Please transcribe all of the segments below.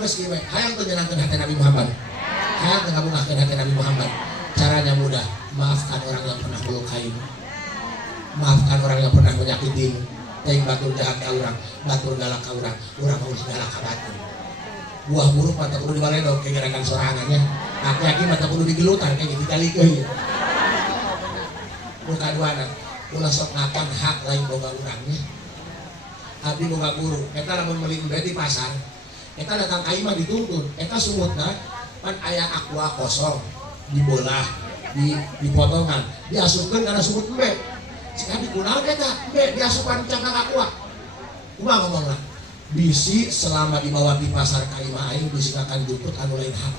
geus kieu we. Hayang teu nyenangkeun hati Nabi Muhammad. Hayang teu ngabungahkeun hati Nabi Muhammad. Caranya mudah, maafkan orang yang pernah melukaimu. Maafkan orang yang pernah menyakitimu. Teuing batur jahat ka urang, batur galak ka urang mau galak ka batur. Buah buruk mata kudu dibaledog kayak gerakan sorangannya. Aki-aki mata kudu digelutan kayak gitu kali euy. Nu kaduana, ulah sok ngakan hak lain boga urangnya. Abdi boga guru, eta lamun meuli embe di pasar, eta datang ka imah dituntun, eta sumutna pan aya aqua kosong, dibolah, dipotongan, diasupkeun kana sumut embe. Cik abdi kunaon eta? Embe diasupan cangkang aqua. Kumaha ngomongna? Bisi selama dibawa di pasar ka imah aing bisi akan juput anu lain hak.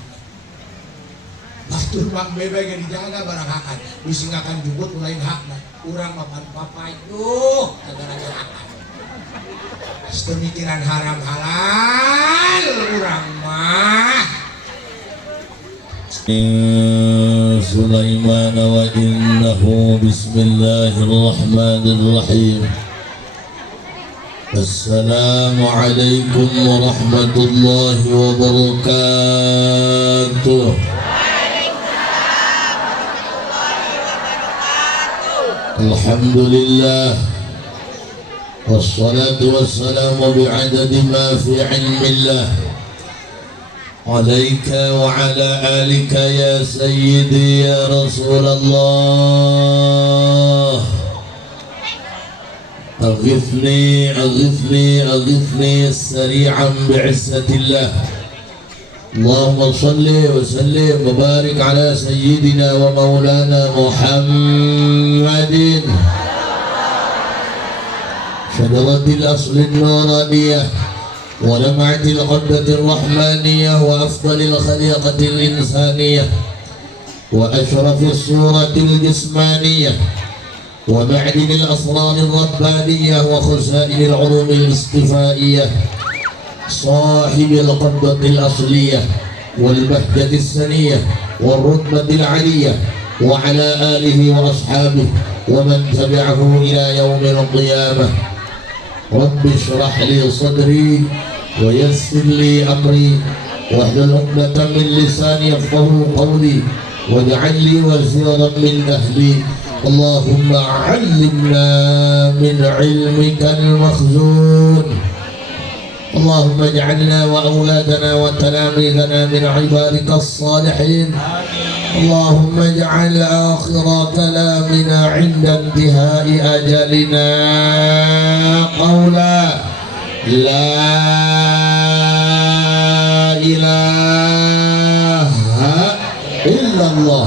Batur mak bebe ge dijaga barang hakan, bisi akan juput anu lain hakna. Urang mapan papai duh, gara-gara hakan. Pemikiran haram halal urang mah. Sulaiman wa innahu bismillahirrahmanirrahim. Assalamualaikum warahmatullahi wabarakatuh. Alhamdulillah. Wassalatu wassalamu bi'adadi ma fi ilmillah alaika wa ala alika ya sayyidi ya Rasulullah. Aghithni sari'an bi'izzatillah. Allahumma salli wa sallim wa barik ala sayyidina wa maulana Muhammadin شجرة الأصل النورانية ولمعة القبة الرحمانية وأفضل الخليقة الإنسانية وأشرف الصورة الجسمانية ومعدن الأسرار الربانية وخزائن العلوم الاصطفائية صاحب القبة الأصلية والبهجة السنية والرتبة العلية وعلى آله وأصحابه ومن تبعه إلى يوم القيامة. رب اشرح لي صدري ويسر لي أمري واحلل عقدة من لساني يفقهوا قولي واجعل لي وزيرا من أهلي. اللهم علمنا من علمك المخزون. اللهم اجعلنا وأولادنا وتلاميذنا من عبادك الصالحين. اللهم اجعل آخر كلامنا عند انتهاء أجلنا قولا لا إله إلا الله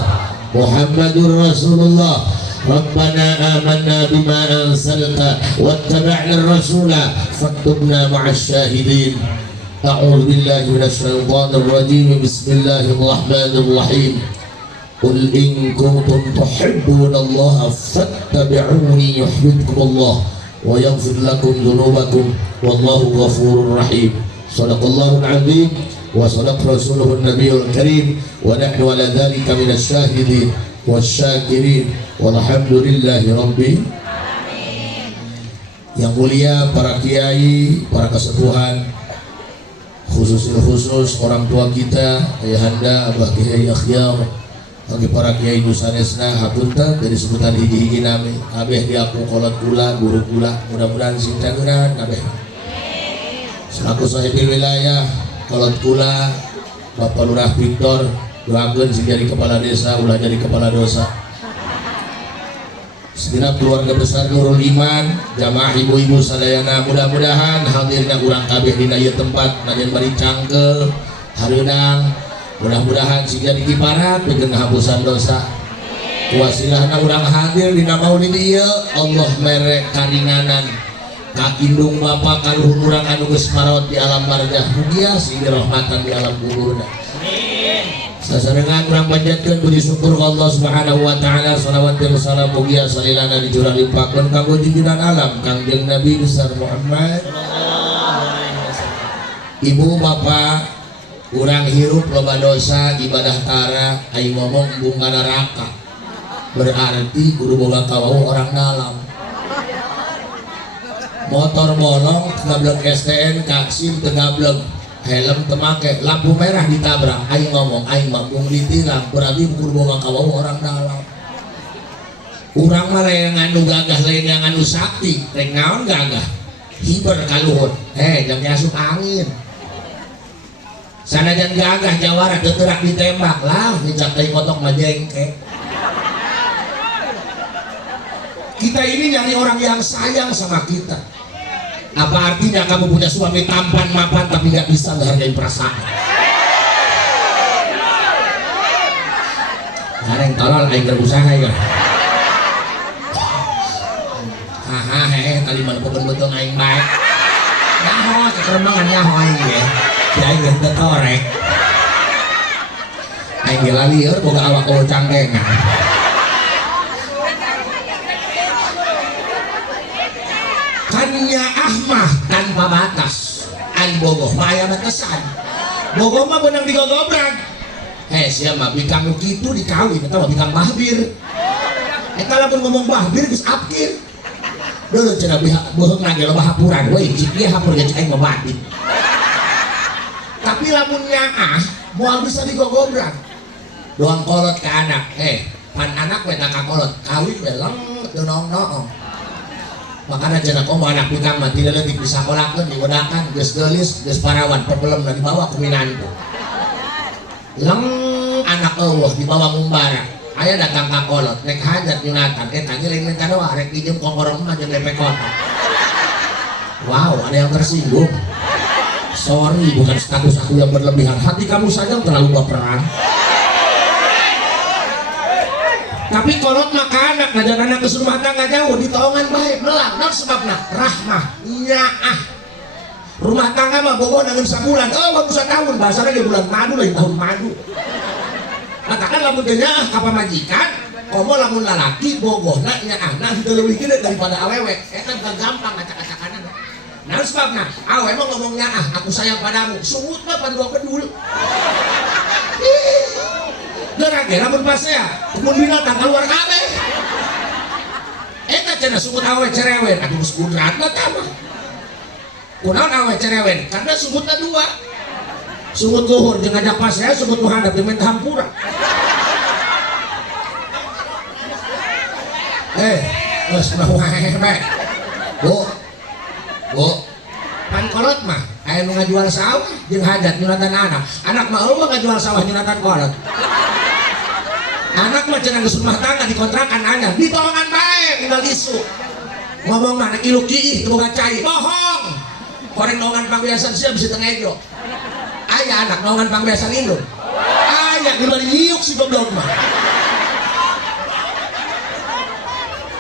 محمد رسول الله. ربنا آمنا بما أنزلت واتبعنا الرسول فاكتبنا مع الشاهدين. أعوذ بالله من الشيطان الرجيم. بسم الله الرحمن الرحيم. قل إن كنتم تحبون الله فاتبعوني يحببكم الله ويغفر لكم ذنوبكم والله غفور رحيم. صدق الله العظيم وصدق رسوله النبي الكريم ونحن على ذلك من الشاهدين والسyakirin walhamdulillahi rabbil alamin. Yang mulia para kiai, para kesepuhan, khusus orang tua kita, ayahanda, abah kiai akhyar, bagi para kiai nusanesna hapunten dari sebutan hiji-hiji nami kabeh diaku kolot kula, guru kula, mudah-mudahan sintageunaan kabeh. Selaku sahibil wilayah kolot kula Bapak Lurah Victor doakeun sing jadi kepala desa ulah jadi kepala dosa. Segenap keluarga besar Nurul Iman, jamaah ibu-ibu sadayana, mudah-mudahan hadirna urang kabeh dina ieu tempat najan bari cangkel, hareunang, mudah-mudahan sing jadi kiparat pikeun hapusan dosa. Wasilahna urang hadir dina maulid ieu, Allah mere karinganan ka indung bapa kaluhur urang anu geus marawat di alam barzah, mugia sing dirahmatan di alam kuburna. Sasarengan urang panjatkeun puji syukur ka Allah Subhanahu wa taala, shalawat dan salam mugia salilana dijurah limpakeun kanggo junjungan alam Kangjeng Nabi besar Muhammad. Ibu bapak urang hirup loba dosa ibadah tara ai ngomong bunga neraka. Berarti kudu boga kawau orang dalam. Motor bolong ngablek STN kaksim teu ngablek helm temake, lampu merah ditabrak, aing ngomong, aing mampu ditilang, berarti ukur bawa kawaw orang dalam. Urang mah lain nganu gagah, lain yang nganu sakti, rek naon gagah, hiber kaluhur, jamnya asup angin. Sanajan gagah jawara teterak ditembak lah, dijak teh kotok majengke. Kita ini nyari orang yang sayang sama kita. Apa artinya kamu punya suami tampan mapan tapi nggak bisa menghargai perasaan? Ada yang tolol, aing berusaha ya. Haha, tadi mana betul aing baik. Nyaho, kekermangan nyaho aing ya. Aing gak torek. Aing gila liur, boga awak ulu cangkengan. Kannya ahmah tanpa batas. Aing bogoh maya kesan. Bogoh mah benang digogobrak. Siapa bikang gitu dikawin, eta mah bikang bahbir. Eta lamun ngomong bahbir geus apkir. Dulu cenah bohong lagi lo bahapuran, woi cik dia hapur ge cik aing mah batin. Tapi lamun nyaah moal bisa digogobrak. Doang kolot ke anak, pan anak we tak kolot, kawin we leng donong-nong. Makanya cenah komo anak bikang mah tidak leutik disakolakeun diudakan geus geulis geus parawan pebelem dibawa ku minantu. Leng anak eueuh dibawa ngumbara. Aya datang ka kolot nek hajat nyunatan eta ge lain minta doa rek pinjem kongkorong mah jeung lepek kota. Wow, ada yang tersinggung. Sorry, bukan status aku yang berlebihan. Hati kamu saja terlalu baperan. Tapi kolot maka anak ngajar anak ke rumah tangga jauh di tolongan baik melang. Nah sebabna rahmah nyaah. Rumah tangga mah bogo nangun sabulan. Oh, baru setahun bahasanya di bulan madu lain tahun madu. Katakan lamun tanya apa majikan, komo lamun lalaki bogohna nyaah. Nah itu lebih gede daripada awewe. Eta bukan gampang acak-acakanan. Nah sebabna awewe mah ngomong nyaah, aku sayang padamu. Sungut mah panduang pedul. Gerage lamun pas ya, mun binatang keluar kabeh. Eta cenah sungut awewe cerewen, atuh geus kudrat mah tah mah. Kunaon awewe cerewen? Karena sungutna dua. Sungut luhur jeung ngajak pas ya, sungut nu handap jeung minta hampura. Geus wae bae. Bu. Pan kolot mah aya nu ngajual sawah jeung hajat nyunatan anak. Anak mah eueuh ngajual sawah nyunatan kolot. Anak mah cenah geus rumah tangga dikontrakan anyar, ditolongan bae tinggal isu. Ngomongna nek ilu kiih teu boga cai, bohong. Koreng nongan pangbiasan sia bisa tengejo. Aya anak nongan pangbiasan indung. Aya di bari nyiuk si goblok mah.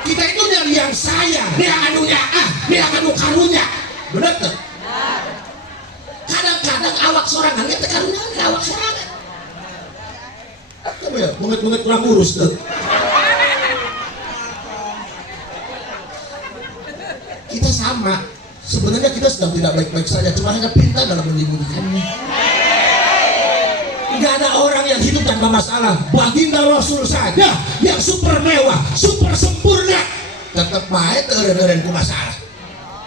Kita itu nyari yang sayang, dia anu nyaah, dia anu karunya. Bener tuh? Kadang-kadang awak sorangan teh karunya awak sorangan. Kamu ya, munget-munget kurang urus tuh. Kita sama. Sebenarnya kita sedang tidak baik-baik saja, cuma hanya pintar dalam menyembunyikannya. Tidak ada orang yang hidup tanpa masalah. Baginda Rasul saja yang super mewah, super sempurna, tetap baik terus masalah.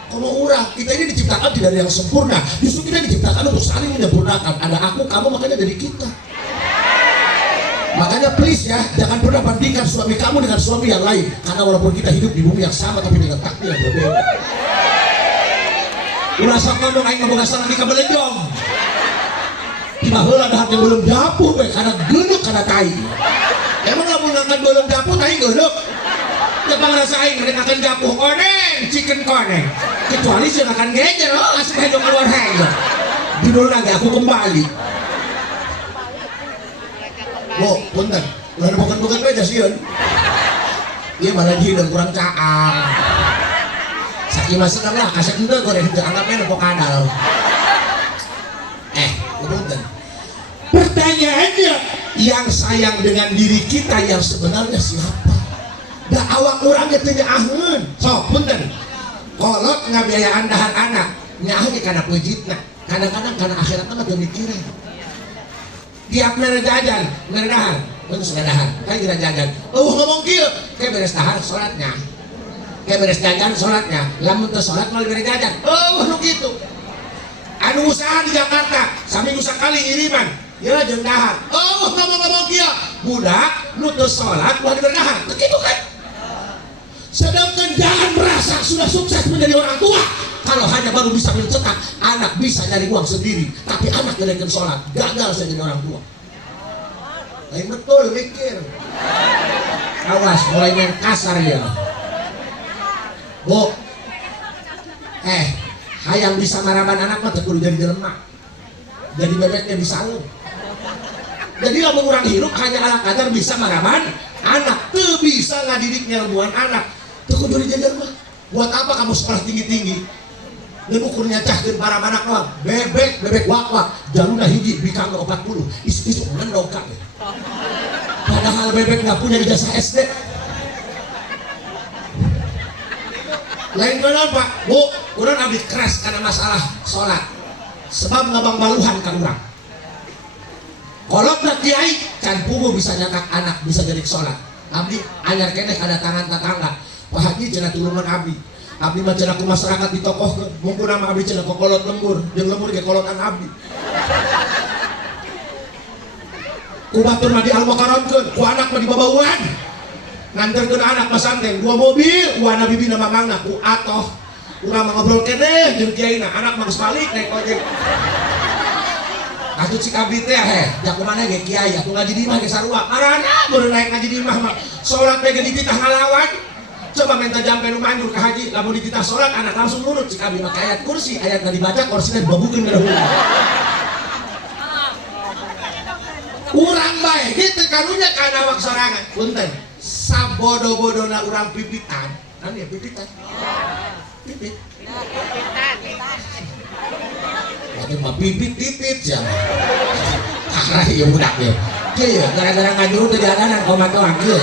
Kalau orang kita ini diciptakan tidak ada yang sempurna, justru kita diciptakan untuk saling menyempurnakan. Ada aku, kamu, makanya dari kita. Makanya please ya, jangan pernah bandingkan suami kamu dengan suami yang lain, karena walaupun kita hidup di bumi yang sama tapi dengan takdir yang berbeda. Ulah sok ngomong aing ngomong asal di kabelejong. Tiba heula dahat yang belum dapuh we kana geunuk kana tai. Emang lamun ngangkat belum dapuh tai geunuk. Teu pangrasa aing rek akan dapuh koneng, chicken koneng. Kecuali sih akan gejer, asup hedong keluar hejo. Didol lagi aku kembali. Wo, punten. Ulah bukan-bukan we jasieun. Ieu malah hideung kurang caang. Saking masuk lah, kasih itu goreng itu anggapnya nopo kadal. Punten. Pertanyaannya, yang sayang dengan diri kita yang sebenarnya siapa? Da awak urangnya teu nyaaheun. Sok punten. Kolot ngabiayaan dahar anak, nyaahnya kana pejitna. Kadang-kadang kana akhiratna mah teu mikirin. Tiap mere jajan, mere dahar, terus dahar. Kayak kita jajan. Ngomong kieu, kayak beres dahar salatnya. Kayak beres jajan sholatnya, lamun teu sholat malah beres jajan. Nu gitu. anu usaha di Jakarta saminggu sekali iriman ya jeung dahar oh ngomong kieu budak nu teu salat ulah diberdahan begitu kan. Sedangkan jangan merasa sudah sukses menjadi orang tua kalau hanya baru bisa mencetak anak bisa nyari uang sendiri tapi anak tidak sholat gagal saya jadi orang tua. Lain betul mikir. Awas mulai main kasar ya Bu. Hayang bisa marahan anak mah kudu jadi jelema jadi bebeknya bisa lu. Jadi lamun urang hirup hanya ala kadar bisa marahan anak teu bisa ngadidik nyelmuan anak teu kudu jadi jelema. Buat apa kamu sekolah tinggi-tinggi dan ukur nyacahkeun para anak doang bebek wak-wak jaluna hiji bikang 40 isu mendongkak ya. Padahal bebek nggak punya ijazah SD. Lain benar Pak Bu urang abdi keras karena masalah sholat sebab ngabang baluhan kan urang kolot nak kiai can pugu bisa nyatak anak bisa jadi sholat abdi anyar keneh kada tangan tetangga Pak Haji cenah tuluman abdi mah cenah ku masyarakat ditokohkeun mungkin nama abdi cenah kolot lembur jeung lembur ge kolotan abdi ku batur mah dialmakaronkeun ku anak mah dibabauan nganterkeun anak pesantren 2 mobil wana bibi nama mangna ku atoh urang mah ngobrol keneh jeung kiaina anak mah geus balik naik ojek atuh cik abdi teh da kumaha ge kiai atuh ngaji di imah ge sarua marana baru naik ngaji di imah mah salat we ge dititah ngalawan coba minta jampe nu manjur ka haji lamun dititah salat anak langsung nurut cik abdi make ayat kursi ayat na dibaca kursina dibabukeun ka dahulu urang bae kitu karunya kana wak sorangan punten sabodo-bodona urang pipitan naon ya pipitan pipit lagi mah pipit ya arah ieu budak ge kieu gara-gara ngajuru teh diadanan komat doang kieu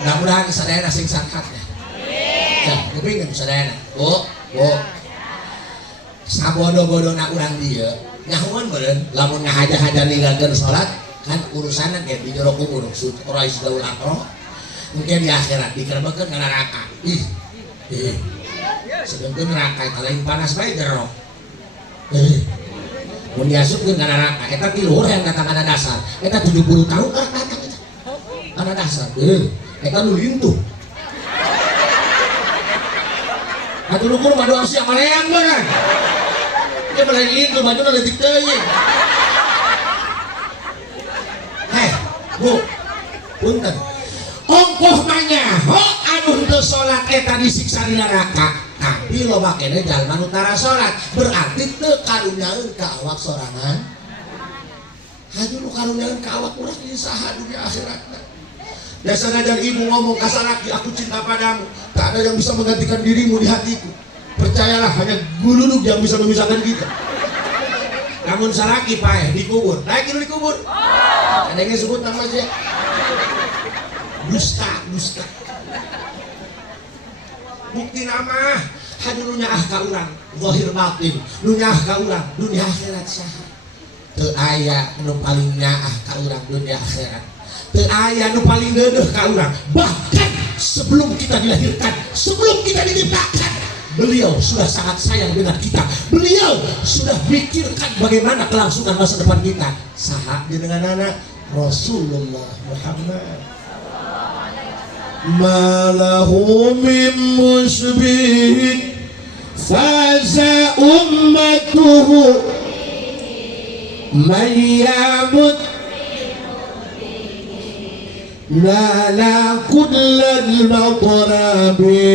mudah-mudahan sadayana sing sangkat ya ya kupingkeun sadayana Bu sabodo-bodona urang dieu nyahoan beureun lamun ngahaja-haja ninggalkeun salat kan urusanna ge di jero kubur surai sudaul akhirah mungkin di akhirat dikerebekeun ka neraka sedengkeun neraka eta lain panas bae jero mun diasupkeun ka neraka eta ti luhur hayang datang kana dasar eta 70 tahun kana dasar eta nu lintuh atuh luhur mah doang siang maleang beunang ieu mah lain lintuh bajuna leutik teuing. Bu, punten. Ongkoh manyaho anu teu salat eta disiksa di neraka. Tapi loba keneh jalma nu tara salat, berarti teu karunyaeun ka awak sorangan. Haju nu karunyaeun ka awak urang ieu saha dunia akhiratna. Biasana dan ibu ngomong ka salaki aku cinta padamu, tak ada yang bisa menggantikan dirimu di hatiku. Percayalah hanya guludug yang bisa memisahkan kita. Namun salaki paeh dikubur, naik dulu dikubur. Ada yang sebut nama aja dusta bukti nama hanya nunyah ka urang zahir batin nunyah ka urang dunia akhirat saha teu aya nu paling nyaah ka urang dunia akhirat teu aya nu paling deudeuh ka urang bahkan sebelum kita dilahirkan sebelum kita diciptakan beliau sudah sangat sayang dengan kita beliau sudah pikirkan bagaimana kelangsungan masa depan kita saha dengan anak Rasulullah Muhammad malahu min musbih faza ummatuhu man ya'bud nala kullal matlabi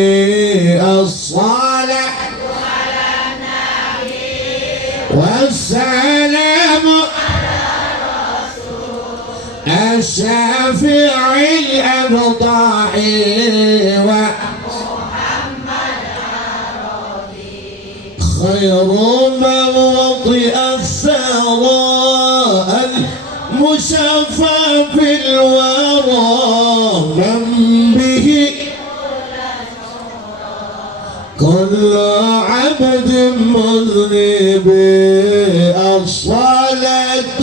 as-salah wassalamu الشافع الأبطاح ومحمد خير من وطئ الثراء المشفى في الورى من به كل عبد مذنب الصلاة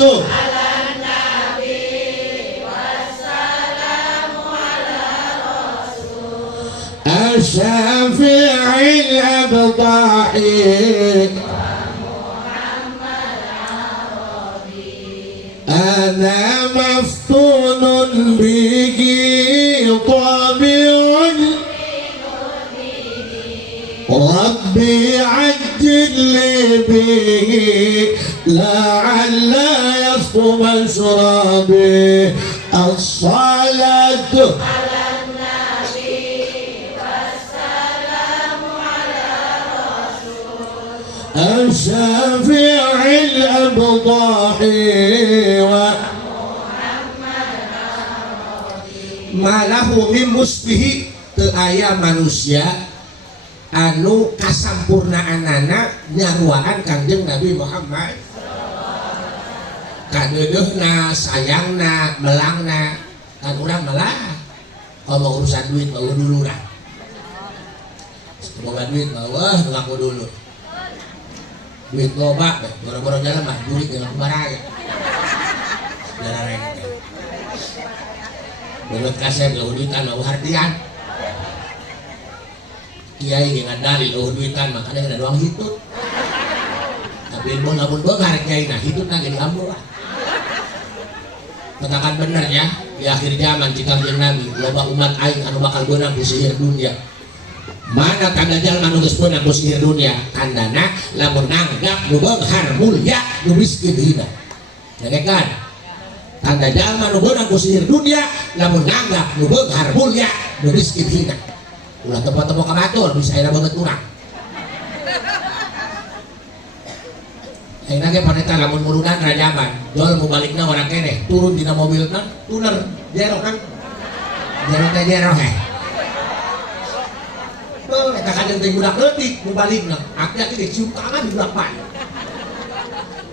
الشافع الأبطاح أنا مفتون به طابع ربي عجل لي به لعل يصفو مشربي الصلاة على النبي والسلام على رسول الشافع الأبطاح malahu min musbihi teu aya manusia anu kasampurnaanana nyaruaan Kangjeng Nabi Muhammad kadeudeuhna sayangna melangna kan urang melah kalau urusan duit mau dulu lah boga duit mah wah ngaku dulu duit loba boro-boro jalan mah duit dengan baraya jalan reng menurut kasep lo duitan lo hardian kiai dengan dalil lo duitan makanya kena doang hitut tapi ilmu namun bengar kiai nah hitut lagi diambil lah katakan benernya di akhir zaman jika Kangjeng Nabi loba umat aing anu bakal beunang ku sihir dunia mana tanda jalma nu geus beunang ku sihir dunia tandana lamun nganggap nu beunghar mulya nu miskin hina kan tanda jalma nu beunang ku sihir dunia lamun nganggap nu beunghar mulya nu miskin hina ulah tempat-tempat kamatur bisa aya banget urang ayeuna ge paneta lamun murunan rajaban jol mu balikna orang keneh turun dina mobilna tuner jero kan jero teh jero heh eta kanjeng teh budak leutik mu balikna aki-aki dicium tangan di budak pan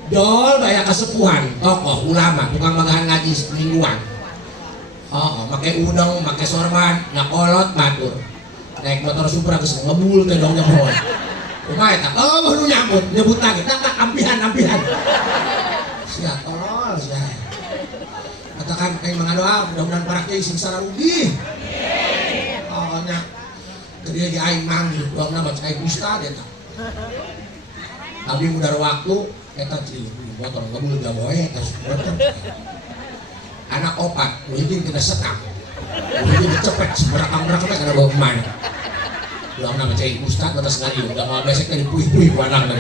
jol daya kasepuhan tokoh ulama tukang magahan ngaji mingguan make udang make sorban nyakolot batur naik motor Supra geus ngebul teh dong nyahoy kumaha eta nu nyebut lagi tak ampihan sia tolol sia katakan kayak mengadoa mudah-mudahan para kiai sengsara rugi nya gede ge aing manggil doangna baca aing ustad eta abdi mudar waktu eta cilik motor ngebul gawe eta anak opat mungkin kita sekam mungkin cepet seberakam-berakam karena bawa kemana doang nama cai ustad batas ngari udah mau besek dari puih-puih panang dan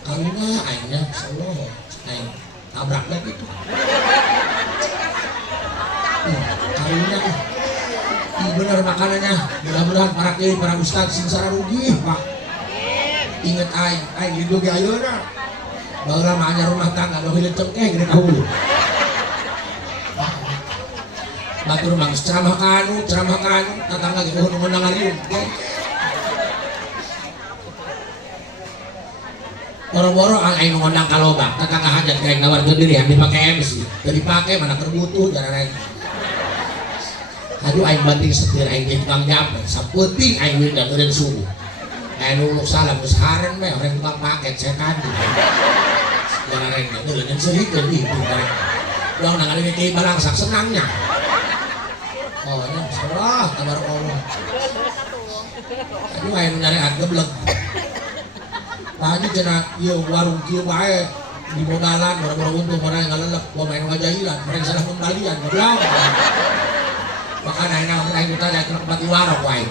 karena aingnya selalu aing tabraknya gitu karena bener makanannya mudah-mudahan para kiai para ustad sengsara rugi pak inget aing hidup ge ayeuna baheula mah anyar rumah tangga nu hileut cengkeh gede kahulu batur mah ceramah kanu tatangga ge nuhun meunang ngariung boro-boro aing ngondang ka loba tatangga hajat kayak ngawarkeun diri yang dipake MC teu dipake mana keur butuh jarang aduh aing banting setir aing ge tukang nyampe sapeuting aing winda eureun subuh aing nuluk salam geus haren we orang tukang paket saya kandi jarang eureun yang serikeun di doang nangali kiai balangsak senangnya ya salah kabar Allah aduh aing nyari geblek tadi cenah ieu warung kieu bae di modalan boro-boro untung orang ngalelep gua main ngajahilan mereka salah kembalian goblok makanya aing ditanya ke tempat warung wae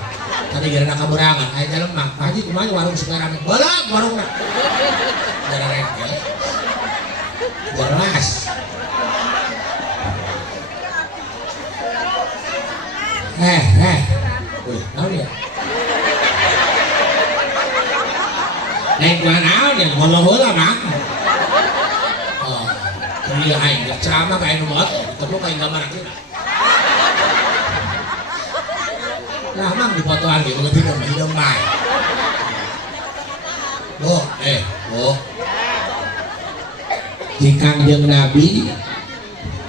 tadi gara kaberangan aing teh lemah haji kumaha warung sekarang balak warungna gara rengkel jelas wih naon ya naik naon ya ngomong heula mah kuliah aing geus ceramah ka anu mot ketemu ka gambar kita lah mang dipotoan ge begitu mah hideung mah Bu di Kangjeng Nabi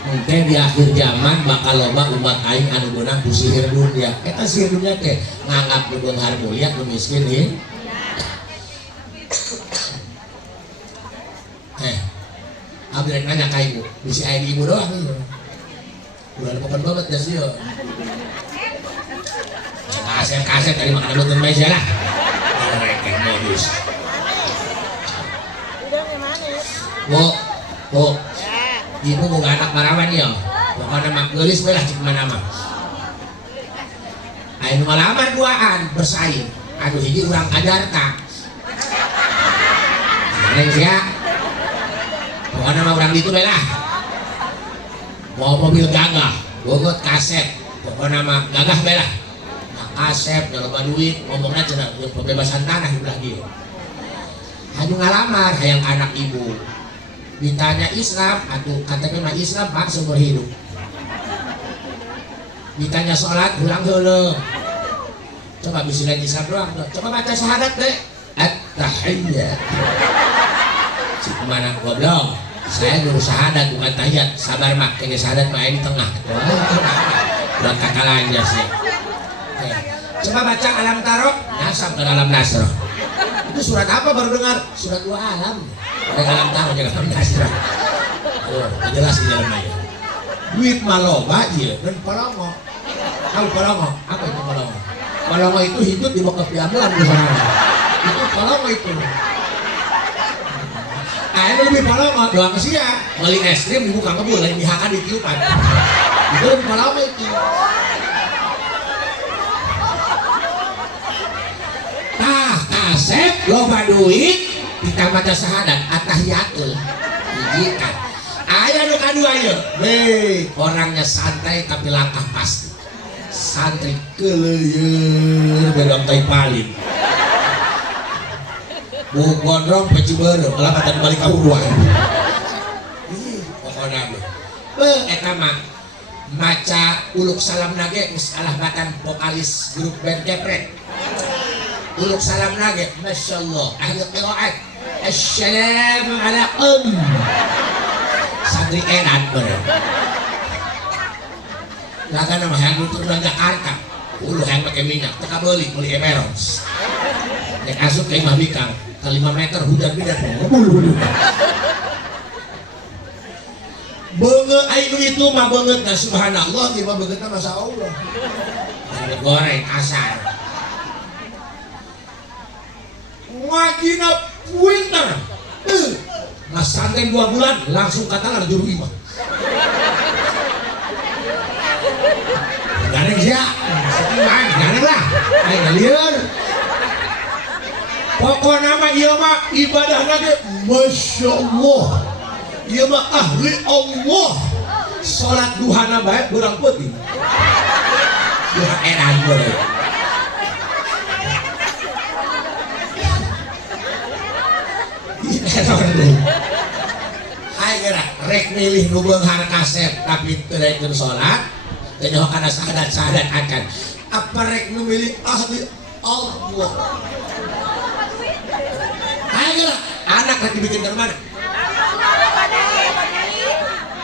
mungkin di akhir zaman bakal loba umat aing anu beunang ku sihir dunia eta sihir dunia teh nganggap nu beunghar mulia nu miskin ieu abdi rek nanya ka ibu bisi aya di ibu doang Bulan papan banget ya sih ya. Kaset tadi makan nonton meja lah. Mereka modus. Bu, ibu mau anak marawan ya. Pokoknya mak gelis belah cik mana mah. Ayo malamar duaan bersaing. Aduh hiji urang kajarta. Neng sia. Pokoknya mah urang ditu belah. Mau mobil gagah, bogot kaset. Pokoknya mah gagah belah. Asep, kalau duit, ngomongnya cenah pembebasan tanah di belah dia. Hanya ngalamar hayang anak ibu. Ditanya Islam, atau KTP mah Islam Pak seumur hidup. Ditanya sholat, ulang dulu. Coba bisilan Islam doang. Coba baca syahadat deh. At-tahiyyat. Si kemana goblok? Saya guru syahadat bukan tahiyat. Sabar mak, kayaknya syahadat mah di tengah. Buat kakalanya sih. Coba baca alam taro, nyasam ke dalam nasroh. Itu surat apa baru dengar? Surat dua alam. Ada alam taro jangan alam nasroh. Oh, jelas di dalamnya. Duit maloba iya dan palongo. Tahu palongo? Apa itu palongo? Palongo itu hidup di bawah piamulan di sana. Itu palongo itu. Ayo lebih palongo doang sih ya. Beli es krim dibuka kebun, lain dihakan di tiupan. Itu lebih palongo itu. Kasep loba duit kita baca syahadat atahiyatul dijikan ayah nu kadua ya orangnya santai tapi langkah pasti santri keleur bedong tai paling buh gondrong peci beureuh kelapatan balik ka uruan pokona eta mah maca uluk salam nage geus kalahbatan vokalis grup band Kepret. Uluk salam lagi, Masya Allah, ahli qiraat. Assalamualaikum. Santri enak bener. Laga nama yang turun Jakarta, ulu yang pakai minyak, teka beli emerons. Yang asup ke Imah Bikang, ke 5 meter hujan bidan, Banget ainu itu mah banget, nah subhanallah, tiba bangetnya Masya Allah. Goreng asar. Ngajina winter mas santai 2 bulan langsung kata lah juru imam ganeng siya ganeng lah ayo ngalian pokok nama iya mah ibadah nage Masya Allah iya mah ahli Allah sholat duhana baik kurang putih duha enak boleh Hai gerak, rek milih nubeng hana kasep tapi tidak ikut sholat tidak karena syahadat akan apa rek milih ahli Allah hai gerak, anak lagi bikin dari mana?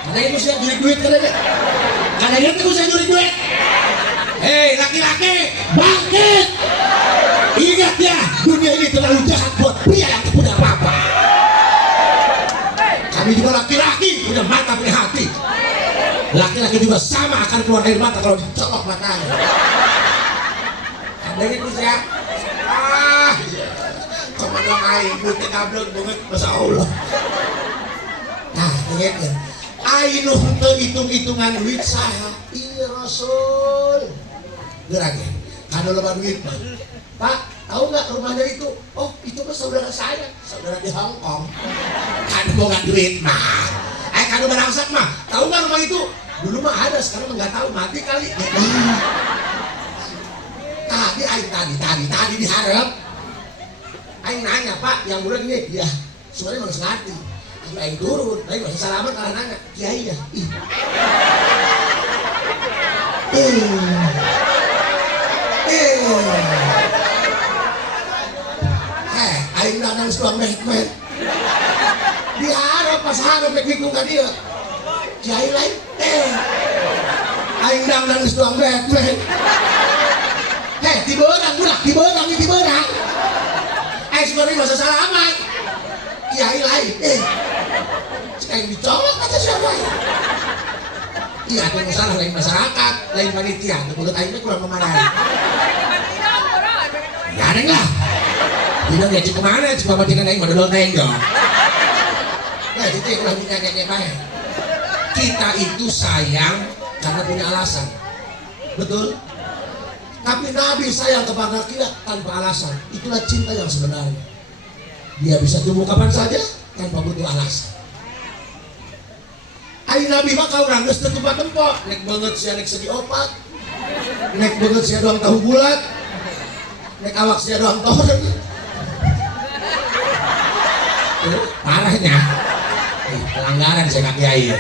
Karena itu saya nyuri duit karena itu saya nyuri duit hei laki-laki bangkit ingat ya dunia ini terlalu jahat buat pria yang punya apa-apa. Kami juga laki-laki punya mata punya hati. Laki-laki juga sama akan keluar dari mata kalau dicolok matanya. Dari itu saya komandang aing duit kablok banget Masya Allah. Nah ingat ya aing nu hitung-hitungan duit saha iya Rasul gerage kalau lebar duit mah Pak tahu nggak rumahnya itu? Oh itu kan saudara saya, saudara di Hong Kong. Kan gua nggak duit mah. Kan berangsek mah. Tahu nggak rumah itu? Dulu mah ada, sekarang nggak tahu mati kali. Tadi diharap. Aing nanya Pak, yang bulan ini, ya sebenarnya manusia ngerti. Aing turun, Aing masih salaman kalau nanya, kiai ya. Aing nangis doang mehmet diharap pas harap mekikung ka dia kiai lain aing nangis doang mehmet tibeurang budak tibeurang aing sebenarnya masa salaman kiai lain aing dicolok kata siapa Iya, itu masalah lain masyarakat, lain panitia. Menurut aing mah kurang memadai. Ya neng lah. Bilang ya cik kemana? Cik mama tinggal aing modal tenggo. Ya itu yang ulah minyak baik. Kita itu sayang karena punya alasan. Betul? Tapi Nabi sayang kepada kita tanpa alasan. Itulah cinta yang sebenarnya. Dia bisa tumbuh kapan saja tanpa butuh alasan. Ayo Nabi mah kau orang geus teu tempo, nek banget sia nek segi opat. Nek banget sia doang tahu bulat. Nek awak sia doang toren. Parahnya. Pelanggaran saya kaki air.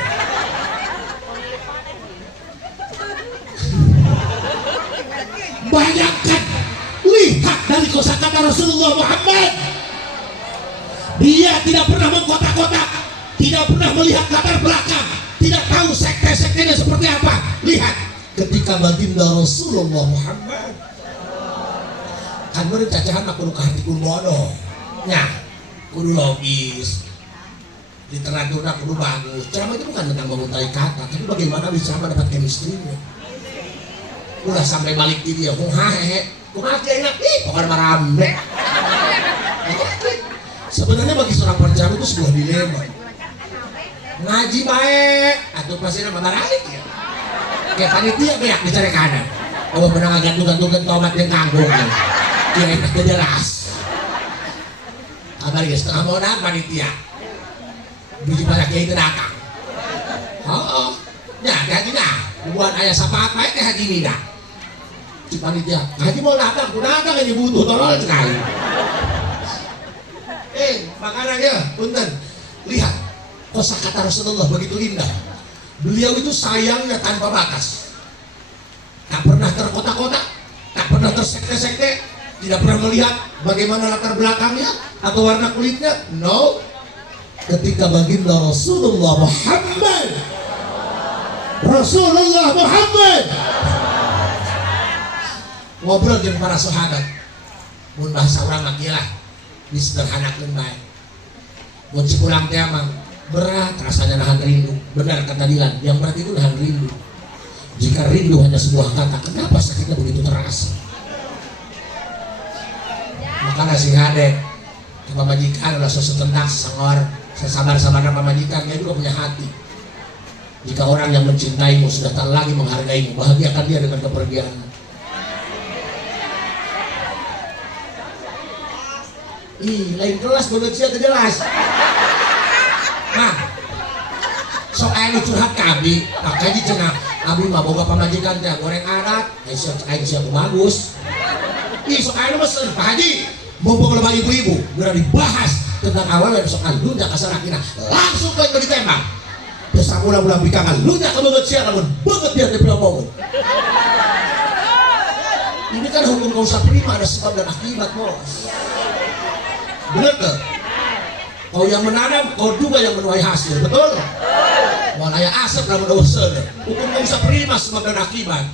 Bayangkan, lihat dari kosakata Rasulullah Muhammad. Dia tidak pernah mengkotak-kotak, tidak pernah melihat latar belakang, tidak tahu sekte-sektenya seperti apa. Lihat ketika baginda Rasulullah Muhammad kan meureun cacahan mah kudu kahati kudu bodoh. Nya, kudu logis. Literaturnya kudu bagus. Ceramah itu bukan tentang menguntai kata, tapi bagaimana bisa mendapat chemistry-nya. Udah sampai balik di dia, hehe, kumaha enak, pokoknya marame. Sebenarnya bagi seorang penceramah itu sebuah dilema. Ngaji baik, atau pasti nama balik ya. Kayak panitia kayak dicari kanan. Oh menang gantung-gantungan tomat yang kanggung kan. Kira itu jelas. Kabar ya setengah modal panitia. Biji banyak kayak itu datang. Oh, ya gajinya. Buat ayah sapaat baik teh haji mina. Si panitia, haji mau datang, datang ini butuh tolol sekali. Makanannya, punten. Lihat, kosakata Rasulullah begitu indah. Beliau itu sayangnya tanpa batas. Tak pernah terkotak-kotak, tak pernah tersekte-sekte, tidak pernah melihat bagaimana latar belakangnya atau warna kulitnya. No. Ketika baginda Rasulullah Muhammad ngobrol dengan para sahabat, mun bahasa urang mah kieu lah disederhanakeun bae. Mun cikurang teh mah berat rasanya nahan rindu. Benar kata Dilan, yang berat itu nahan rindu. Jika rindu hanya sebuah kata, kenapa sakitnya begitu terasa? Makanya si Hade pamajikan adalah sesetentang sesengor, sesabar-sabarnya pamajikan, dia juga punya hati. Jika orang yang mencintaimu sudah tak lagi menghargaimu, bahagiakan dia dengan kepergianmu. Lain kelas bener sih jelas. Nah, soal curhat kabi, pakai di cenah. Abi mah boga pamajikan teh goreng adat, siap bagus. Soalnya mas Pak Haji, boga lebah ibu-ibu, udah dibahas tentang awalnya soal lunya kasarakina, langsung baik ditembak. Terus mula-mula bikangan lunya kebanget siapa namun banget biar dia ngomong. Ini kan hukum kausa prima, ada sebab dan akibat bos. Bener gak? Kau yang menanam, kau juga yang menuai hasil, betul? Malaya asap lah mendosen. Hukum kausa prima sebab dan akibat.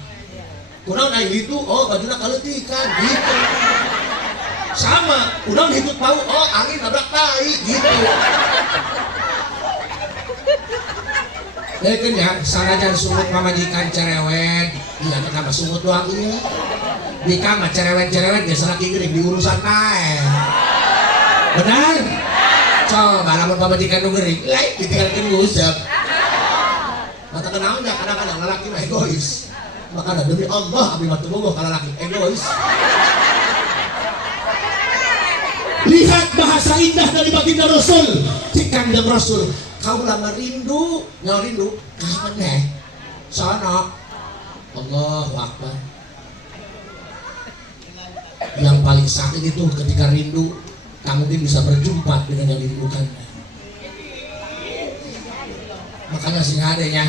Kurang naik itu, oh bajunya kaletikan, gitu. Sama, kurang hidup bau, oh angin nabrak tai, gitu. Ya kan ya, sanajan sungut pamajikan cerewet, iya kita mah sungut doang iya. Di kamar cerewet-cerewet biasa lagi gering di urusan naik. Benar? Coba lamun pamajikan nu gering, lain ditinggalkeun ngusap. Mata kenaonnya kadang-kadang lelaki mah egois. Makanya demi Allah abdi mah teu bogoh ka lalaki egois. Lihat bahasa indah dari baginda Rasul. Kanjeng Rasul, kau lama rindu, kapan deh? Sono. Allahu Akbar. Yang paling sakit itu ketika rindu, kamu bisa berjumpa dengan yang dirindukannya. Makanya sing adanya,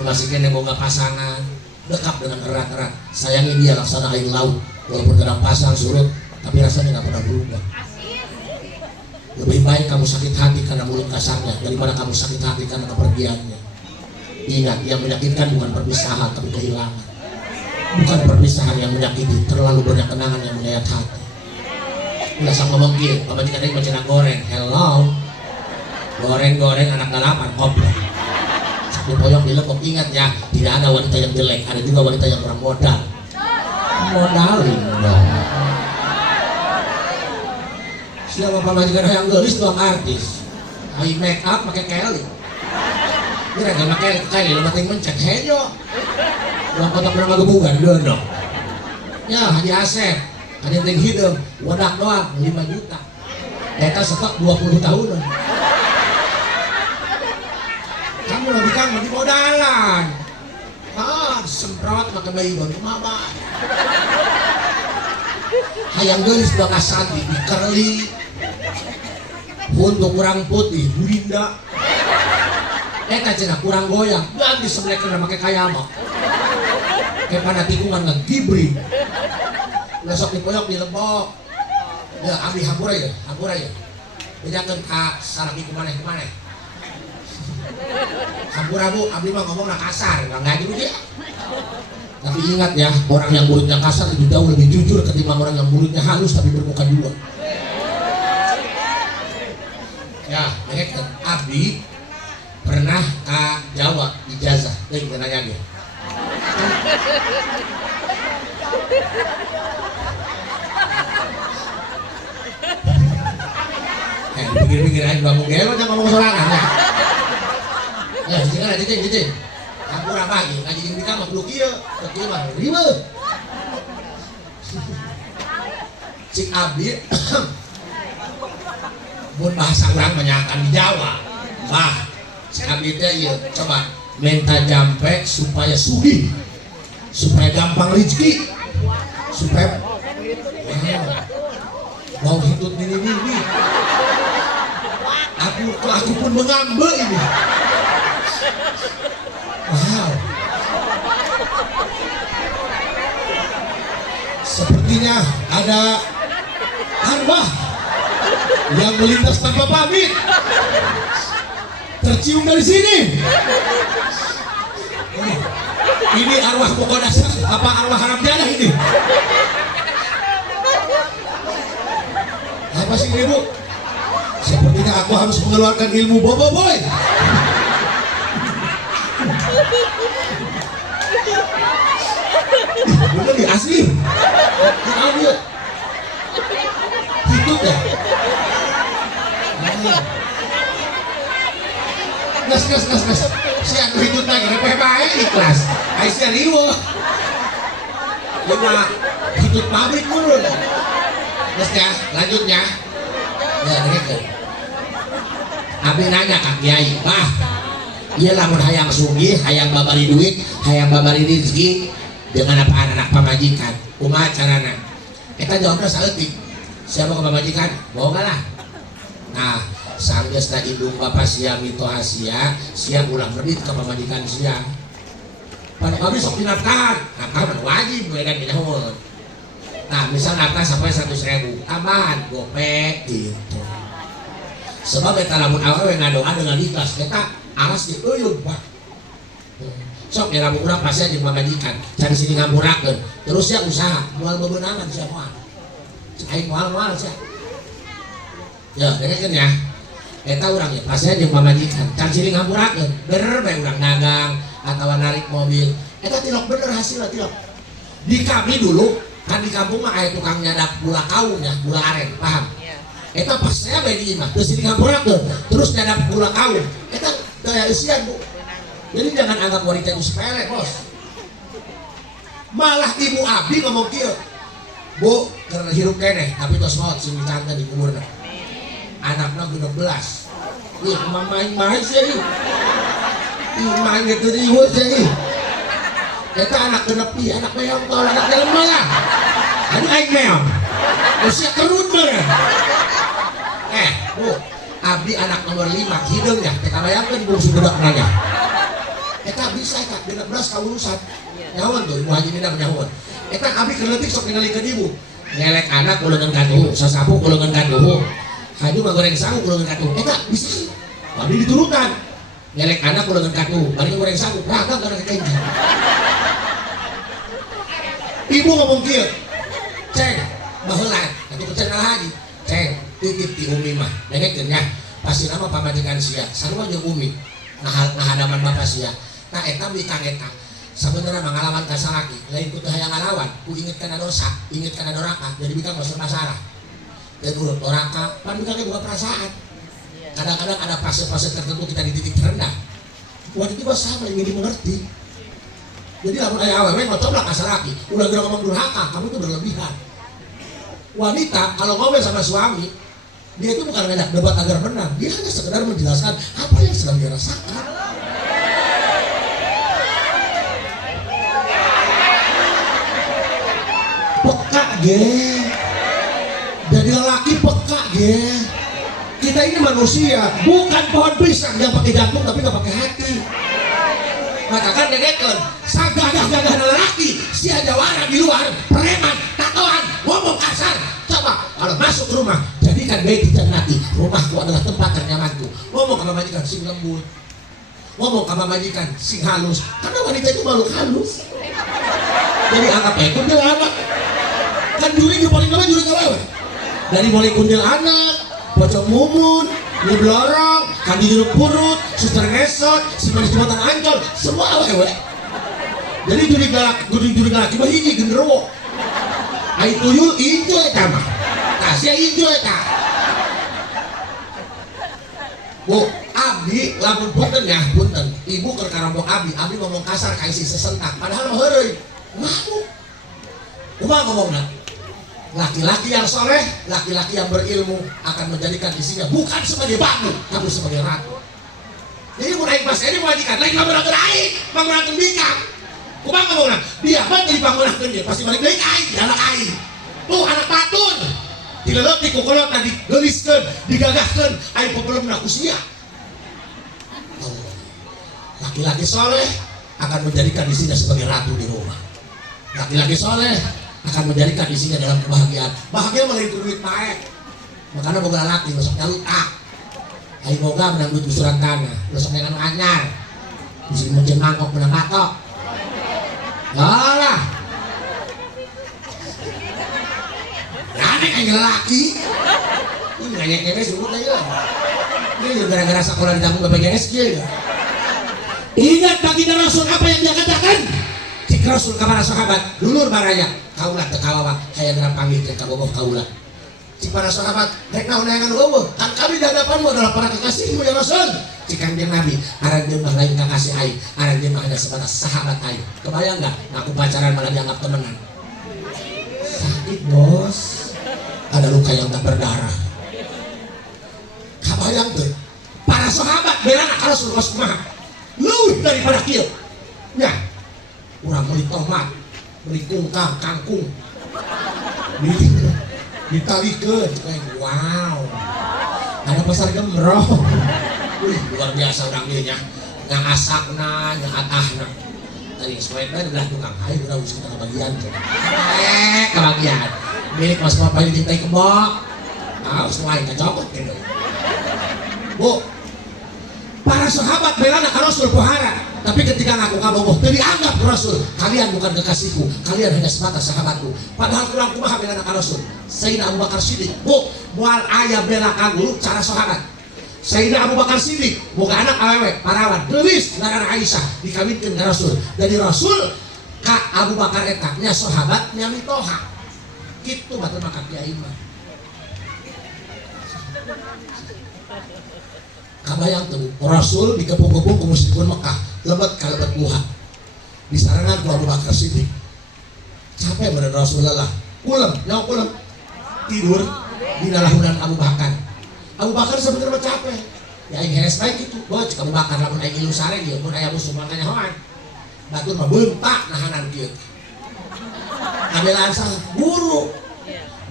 masih kena boga pasangan, dekat dengan erat-erat, sayangi dia laksana air laut, walaupun kadang pasang surut, tapi rasanya nggak pernah berubah. Lebih baik kamu sakit hati karena mulut kasarnya daripada kamu sakit hati karena kepergiannya. Ingat, yang menyakitkan bukan perpisahan tapi kehilangan. Bukan perpisahan yang menyakiti, terlalu banyak kenangan yang menyayat hati. Nggak sama ngomong gini, pamajikan ini macam goreng. Hello, goreng anak dalapan, goblok. dipoyok dilekok. Ingat ya, tidak ada wanita yang jelek, ada juga wanita yang kurang modal. Modalin dong. Siapa pamajikan yang gelis doang artis. Ai make up pakai Kelly. Kira gak pakai Kelly, lo mating mencet hejo. Doang kotak pernah magebugan dong. Ya, Haji Asep, ada yang hidung, wadak doang 5 juta. Eta stok 20 tahunan. Kamu lebih kamu di modalan. Semprot makan bayi baru mama. Hayang gelis udah kasati di kerli. Untuk kurang putih, burinda. Eta cina kurang goyang, ganti sebelah kena pakai kayama. Kayak pada tikungan nggak gibri. Besok dipoyok di lembok. Ya, abdi hampura ya. Jangan kak salaki kemana. Hampura bu, abdi mah ngomong kasar, nggak gitu dia. Tapi ingat ya, orang yang mulutnya kasar itu jauh lebih jujur ketimbang orang yang mulutnya halus tapi bermuka dua. Ya, mereka abdi pernah ke Jawa ijazah, kita nanya dia. Pikir-pikir aja ngomong gelo jangan ngomong sorangan ya. Ya, jangan cicing. Aku rapagi, ngaji di kamar peluk ieu, tekeu mah ribet. Cik abdi mun bahasa urang menyakan di Jawa. Bah, cik abdi teh ieu coba minta jampe supaya sugih. Supaya gampang rezeki. Supaya mau hidup ini. Aku pun mengambil ini. Wow. Sepertinya ada arwah yang melintas tanpa pamit. Tercium dari sini. Ini arwah pokok dasar apa arwah harap jadah ini? Apa sih ini bu? Sepertinya aku harus mengeluarkan ilmu bobo boy. Bener nih asli. Ambil. Hidup ya. Gas. Si aku hidup lagi, repeh baik ikhlas. Aisyah riwo. Cuma hidup pabrik dulu. Gas ya, lanjutnya. Ya, gitu. Abdi nanya Kak Kiai, Bah, iya lamun hayang sugih, hayang babari duit, hayang babari rezeki dengan apa anak pamajikan, kumaha carana? Kita jawabnya saeutik. Siapa ke pamajikan? Boga lah. Nah, sanggeusna indung bapak sia mito hasia, sia ulang redit ke pamajikan sia. Pada kami sok dinafkahan, nafkahan wajib mereka minahun. Nah, misal nafkah sampai 100.000, tambahan gopek gitu. Sebab kita lamun awewe ngadoa dengan ikhlas, kita aras di uyun pak. Sok ya lamun urang pasti di pamajikan, cari sini ngampurakeun, terus ya usaha, mual bebenangan siapa? Aing mual siapa? Ya, dengarkan ya. Kita urang ya, pasti di pamajikan, cari sini ngampurakeun, bener bae urang dagang atau narik mobil, kita tilok bener hasilnya tilok. Di kami dulu kan di kampung mah aya tukang nyadak gula kaung ya, gula aren, paham? Eta pas saya bayi di imah, terus ini ngampurakeun, terus nyadap gula kaung. Eta daya isian bu. Jadi jangan anggap wanita itu sepele bos. Malah ibu abdi ngomong kieu, Bu, karena hirup keneh, tapi tos maot sing dicanten di kuburna. Anakna 16. Ih, main-main sih. Ih, main gitu riweuh sih. Eta anak genep ih, anak meong tol, anak dalam malah. Aduh aing meong. Usia kerut bener. Bu, abdi anak nomor 5, hidung ya, kita bayangkan di bungsu budak nanya. Kita bisa, Kak, 16 kaurusan. Nyawan tuh, ibu haji minah nyawan. Kita abdi keletik sok ningali ke ibu. Ngelek anak kulengan katuhu, sasapu kulengan katuhu. Haji mah goreng sangu kulengan katuhu. Kita bisa, abdi diturunkan. Ngelek anak kulengan katuhu, bari goreng sangu, ragam karena kekencan. Ibu ngomong kieu, ceng, baheula, nanti percaya haji. Ceng, titip di umi mah, dengekeun nya. Pasti nama pamajikan sia, sarua jeung umi. hadaman bapak sia. Nah eta mikang eta sebenarnya mengalaman kasalaki lain ku teu hayang ngalawan ku inget kana dosa inget kana doraka jadi bikang masuk masalah dan urut doraka pan bikangnya bukan perasaan kadang-kadang ada fase-fase tertentu kita di titik terendah waktu itu sama yang dimengerti jadi lamun aya awewe ngocok lah kasalaki udah gerak ngomong durhaka kamu itu berlebihan wanita kalau ngomel sama suami dia itu bukan ngajak debat agar menang dia hanya sekedar menjelaskan apa yang sedang dia rasakan. Peka ge jadi lelaki peka ge kita ini manusia bukan pohon pisang yang pakai jantung tapi nggak pakai hati maka kan dengekeun sagagah-gagah lelaki sia jawara di luar preman tatoan ngomong kasar coba kalau masuk rumah jadikan baik dijannati rumahku adalah tempat ternyamanku ngomong sama majikan sing lembut ngomong sama majikan sing halus karena wanita itu makhluk halus jadi anggap kundil anak kan juri paling lama juri kalewe dari mulai kundil anak pocong mumun di blorong kan di jeruk purut suster ngesot si manis jembatan ancol semua awewe jadi juri galaki mah hiji genderuwo ai tuyul injo eta mah kasih injo eta bu abdi lamun punten ya punten ibu keur karambok abdi ngomong kasar ka isi sesentak padahal mah heureuy ngamuk kumaha ngomongna laki-laki yang soleh, laki-laki yang berilmu akan menjadikan isinya bukan sebagai batu, tapi sebagai ratu. Jadi mau naik pas ini mau majikan, lain bangunan aing, bangunan bikang. Kumaha ngomongna? Dia mah jadi bangunan dia pasti balik deui aing, anak aing. Tuh anak patun. Dilelot dikukulot tadi geliskeun, digagahkeun, aing pebelumna usia. Laki-laki soleh akan menjadikan isinya sebagai ratu di rumah. Laki-laki soleh akan menjadikan isinya dalam kebahagiaan. Bahagia melalui duit paek. Makanya boga laki besok nyalutak. Ayo boga menang duit busuran tanah. Besok dengan anyar. Bisa muncul mangkok menang katok. Yalah. Aneh kan laki. Ini nganyek-nganyek sebut aja. Ini gara-gara sekolah di tanggung BPJS ya. Ingat baginda Rasul apa yang dia katakan? Cik Rasul kepada sahabat, dulur baraya, kaulah tekawawa, kayak gerang panggil ke kabogoh kaulah. Cik para sahabat, rek naon yang anu eueuh, kan kami di hadapanmu adalah para kekasihmu ya Rasul. Cik kanjeng Nabi, arang dia mah lain kekasih aing, arang dia mah hanya sebatas sahabat aing. Kebayang enggak? Aku pacaran malah dianggap temenan. Sakit bos, ada luka yang tak berdarah. Kebayang tuh, para sahabat bela nak Rasul kos kumaha, luwih daripada kieu. Ya. Urang beli tomat, beli kangkung, ditalikeun, wow, ada pasar gembrong, luar biasa urang ieu nya, yang asakna, yang atahna, tadi sesuai udah tukang air udah usah kita kebagian, kebagian, milik mas bapak ini dicintai kebok, sesuai kecokot gitu, bu, para sahabat bela nak Rasul pohara. Tapi ketika ngaku kabogoh, teu dianggap Rasul. Kalian bukan kekasihku, kalian hanya sebatas sahabatku. Padahal kurang kumaha bela anak Rasul. Sayyidina Abu Bakar Siddiq, bu, moal aya bela kaguru cara sahabat. Sayyidina Abu Bakar Siddiq, boga anak awewe, parawan, leuwis ngaranna Aisyah, dikawinkeun ka Rasul. Jadi Rasul ka Abu Bakar eta nya sahabat nya mitoha. Kitu batur maka kiai mah. Kabayang tuh Rasul dikepung-kepung ku musyrikun Mekah lebat kalebat muha di sarangan ku Abu Bakar Siddiq capek bener Rasulullah kulem tidur di dalahunan Abu Bakar sebenarnya capek ya yang heres baik itu boj Abu Bakar lamun aing ilu sare dia mun aya musuh makanya hoan batur mah beuntak nahanan kieu kabelaan saha guru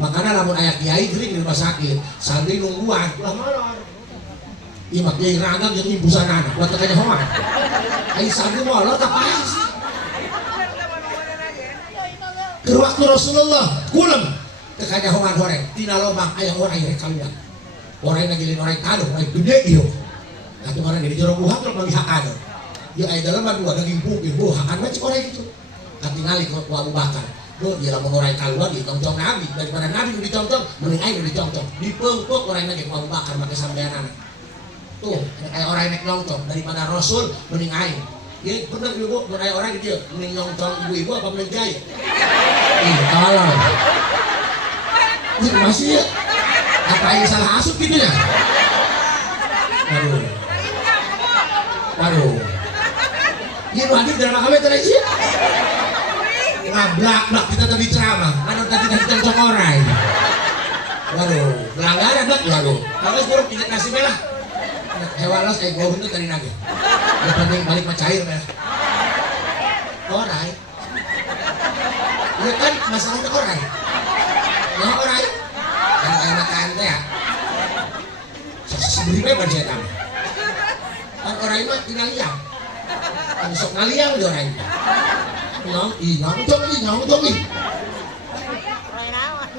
makanya lamun aya kiai geuring di rumah sakit santri nungguan ulah molor imak dia ragang yang ibu sana buat tekanya hoan ayo santri molor kapal sih ke waktu Rasulullah kulem tekanya hoan horeng tina lobang ayah orang yang kalian orang yang ngilin orang kado orang gede iyo atau orang yang di jorong buah kalau bagi hakan ya ayah dalam dua daging pupil buah hakan macam orang itu katingali ke Abu Bakar lo dia lamun orang keluar di tongcong Nabi daripada Nabi di tongcong mending aing di tongcong dipengpek orang lagi Abu Bakar pakai sampean anak tuh kayak orang yang nyongcong daripada Rasul mending aing. Ya bener ibu, mun aya orang gitu mending nyongcong ibu-ibu apa mending jahit. Ih, tolong. Ini masih ya? Apa yang salah asup gitu ya? Waduh. Ini lu hadir dalam kami tadi sih? Ngablak-blak kita tadi ceramah. Mana tadi kita cokorai. Waduh, pelanggaran dak waduh. Kalau buruk pijat nasibnya lah. Hewalas gue itu tadi nage. Yang penting balik mencair ya. Orai. Ya kan masalahnya orai. Ya orai. Yang enak tante ya. Sebenarnya baca tamu. Kan orai mah tinggal liang. Kan sok ngaliang di orai. Nyong dong.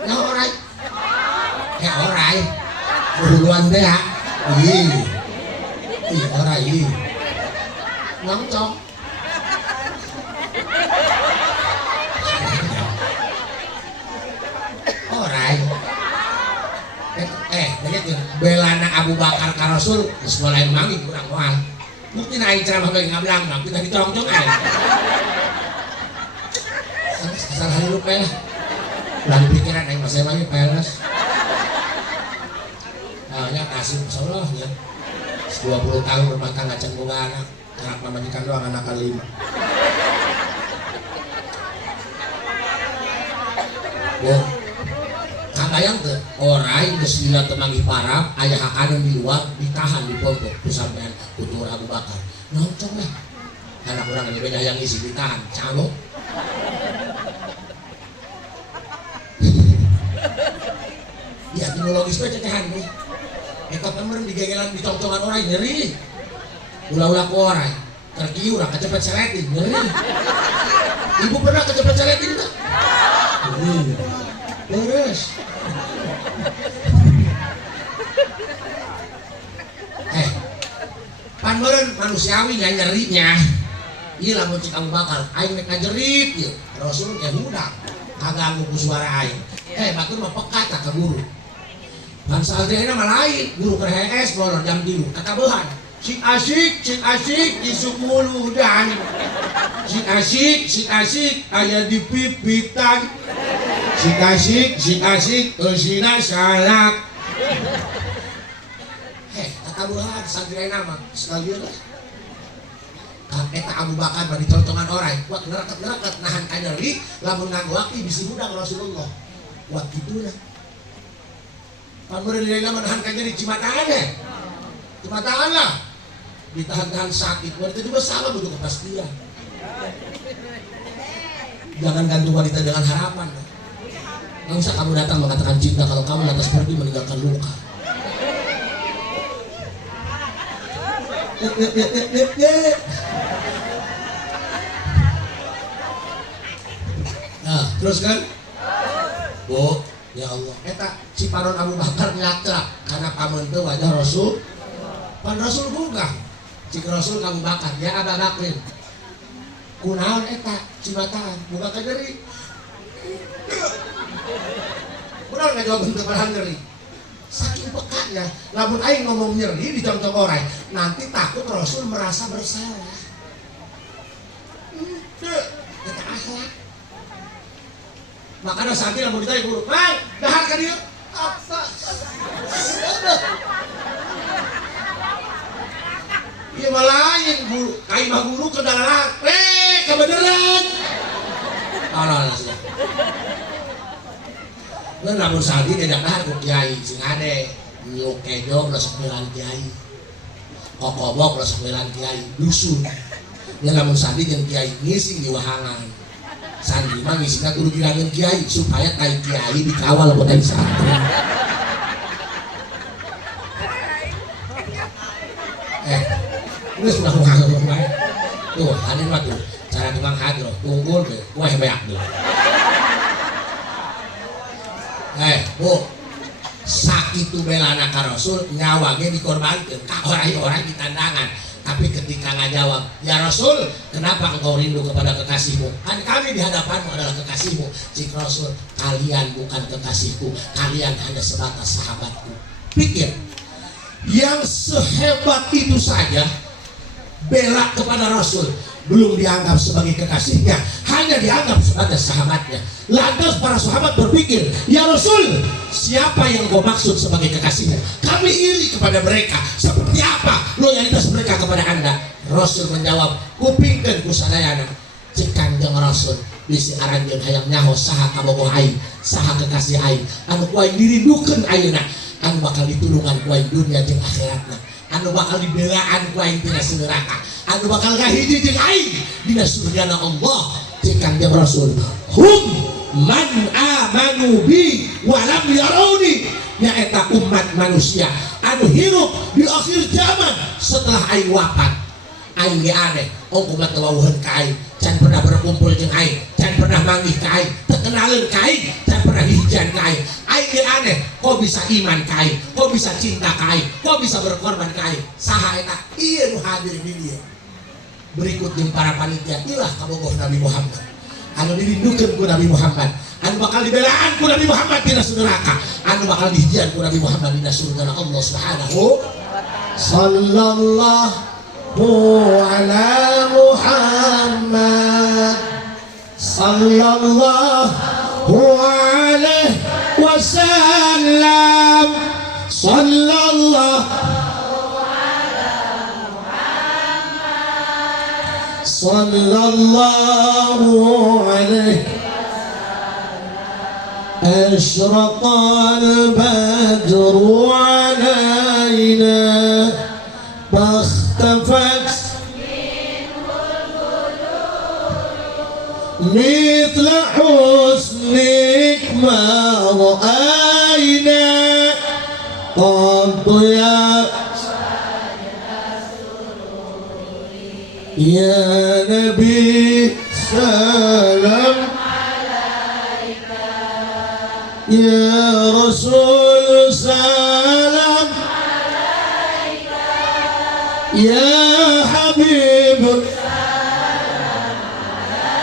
Ya orai. Ya orai. Buruan deh ya. Orai. Nyong. Orai. Begitu. Belana Abu Bakar ka Rasul geus mulai mangi kurang moal. Bukti naik ceramah lagi ngablang, kita dicong-cong aja. Salah hidup lah. Lalu pikiran aing masa emangnya peles. Nya kasih insyaallah ya. 20 tahun rumah tangga can boga anak, anak majikan doang anak kelima. Kagayang teh orang geus dina teu manggih parab aya hakanan di luar ditahan di pondok ku sampean Tutur Abu Bakar. Nongcong lah. Anak urang ini beda yang isi ditahan, calo. Ya teknologis bae cekehan nih. Eta temen digegelan dicongcongan orang nyeri. Ulah-ulah ku orang. Terkiu urang kecepet seletin nyeri. Ibu pernah kecepet seletin enggak? Beres. Pan meureun manusiawi nya nyerinya. Ieu lamun cik Abu Bakar aing nek ngajerit ieu. Rasul teh budak. Kaganggu ku suara aing. Batur mah pekat ka guru. Pan saaldena mah lain, guru keur HS bolor jam 3 katabeuhan. Cik asik isuk muludan. Cik asik aya di pipitan. Cik asik eusina salak. Katabuhan santrina mah sekalian lah. Eta Abu Bakar mah dicontongan orang. Wah ngereket nahan ka nyeri lamun nganggoaki bisi budak Rasulullah. Wah kitu lah. Pamureun dina nahan ka nyeri cimataan ya. Cimataan lah. Ditahan-tahan sakit. Wanita juga sama butuh kepastian. Jangan gantung wanita dengan harapan. Nggak usah kamu datang mengatakan cinta kalau kamu lantas pergi meninggalkan luka. Nah, terus kan? Bu, ya Allah. Eta si panon Abu Bakar nyakrak karena paman teu wajah Rasul. Pan Rasul gugah. Cik Rasul Abu Bakar, ya Abu Bakrin. Kunaon eta cimataan, buka ka nyeri. Kunaon ngajawab teu pernah nyeri. Saking pekatnya, lamun aing ngomong nyeri dicongcong orang, nanti takut Rasul merasa bersalah. Eta akhlak. Makanya saat ini lamun ditanya guru, "Mang, dahar ka dieu?" Apa? Iya mah lain guru, kai mah guru ke dalam kebenaran. Allah sudah. Ngan lamun saat ini tidak dahar ku kiai sing ade, nyuk kenyong lah sembilan kiai, kokobok lah sembilan kiai, dusun. Yang lamun saat ini yang kiai ngisi di wahangan, sandi mah ngisinya kudu dirangen kiai supaya kai kiai dikawal buat santri. Ini sudah ngomong baik. Tuh, hadir mah tuh. Cara tukang hadro, tunggul deh, wah banyak tuh. Bu, sakitu belana ka Rasul nyawa ge dikorbankeun ka orang-orang di tandangan. Tapi ketika ngajawab, "Ya Rasul, kenapa engkau rindu kepada kekasihmu? Kan kami di hadapanmu adalah kekasihmu." Cik Rasul, "Kalian bukan kekasihku, kalian hanya sebatas sahabatku." Pikir, yang sehebat itu saja bela kepada Rasul, belum dianggap sebagai kekasihnya, hanya dianggap sebagai sahabatnya. Lantas para sahabat berpikir, ya Rasul, siapa yang kau maksud sebagai kekasihmu? Kami iri kepada mereka. Seperti apa loyalitas mereka kepada Anda? Rasul menjawab, kupingkeun ku sadayana cek Kanjeng Rasul bisi aranjeun hayang nyaho saha kabogoh aing, saha kekasih aing anu ku aing dirindukeun ayeuna, anu bakal ditulungan ku aing dunia jeung akhiratna, anu bakal dibelaan ku aing dina neraka, anu bakal ngahiji jeung aing dina surgana Allah. Cek Kanjeng Rasul, hum man amanu bi walam yarawni, nyaeta umat manusia anu hirup di akhir zaman setelah aing wafat. Aing ge aneh, umat tewauheun ka aing, can pernah berkumpul jeung aing, can pernah manggih ka aing, teu kenaleun ka aing, can pernah hijian ka aing. Aing ge aneh, kok bisa iman ka aing, kok bisa cinta ka aing, kok bisa berkorban ka aing. Saha eta? Ieu nu hadir di dieu. Berikut jeung para panitia, ilah kabogoh Nabi Muhammad. Anu dirindukeun ku Nabi Muhammad, anu bakal dibelaan ku Nabi Muhammad dina neraka, anu bakal dihijian ku Nabi Muhammad dina surga Allah Subhanahu sallallahu ala Muhammad sallallahu alaihi wasallam sallallahu alaihi asyraqal badru alaina فاختفت مثل حسنك ما رأينا قد يا نبي سلام عليك يا رسول سلام يا حبيب سلام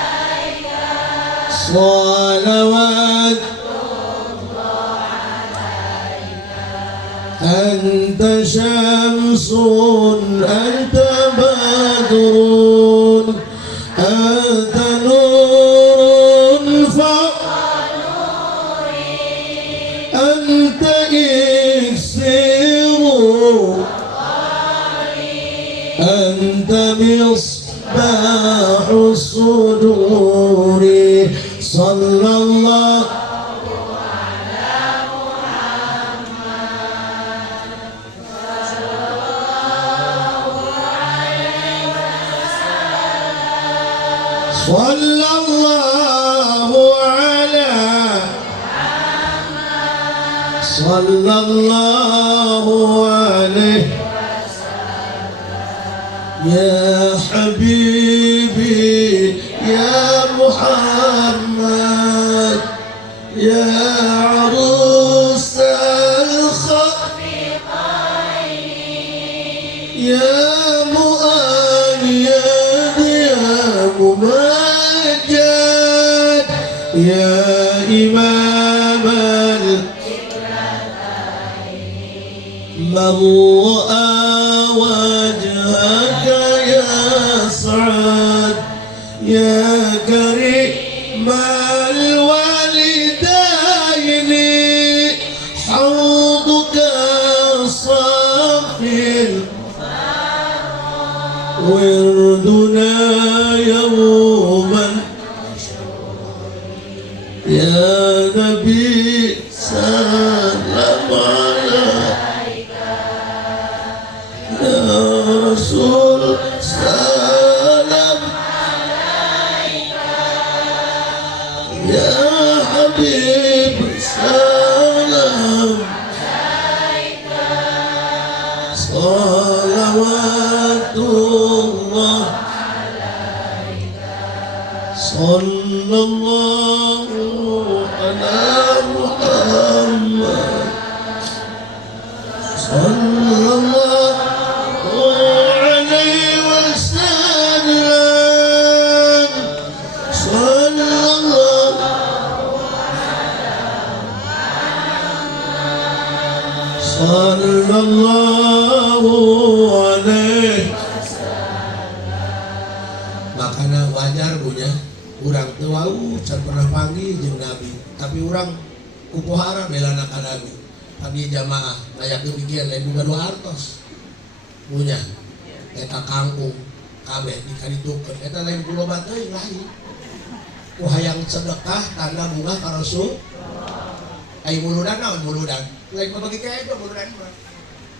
عليك صلوات الله عليك أنت شمس أنت بدر أنت نور فوق نوري أنت إكسير أنت مصباح الصدور صلى الله على محمد صلى الله عليه وسلم صلى الله على محمد صلى الله عليه يا حبيبي يا محمد يا عروس الخفيقين يا مؤيد يا ممجد يا إمام الكبلتين من رأى وجهك يسعد يا كريم الوالدين حوضك صافي وردنا يوما يا نبي سلام عليك يا رسول سلام عليك يا حبيب سلام عليك صلوات الله عليك صلى الله على محمد صلى الله عليه وسلم صلى الله صلى الله Urang teu wau can pernah panggil jeung Nabi, tapi urang kupohara belana ka Nabi. Panggil jamaah aya demikian lain boga 200. Punya eta kangkung kabeh dikaritukeun eta lain kuloba teuing lain. Ku hayang sedekah tanda bunga ka Rasul. Ai muludan naon muludan? Lain membagi kaedo muludan mah.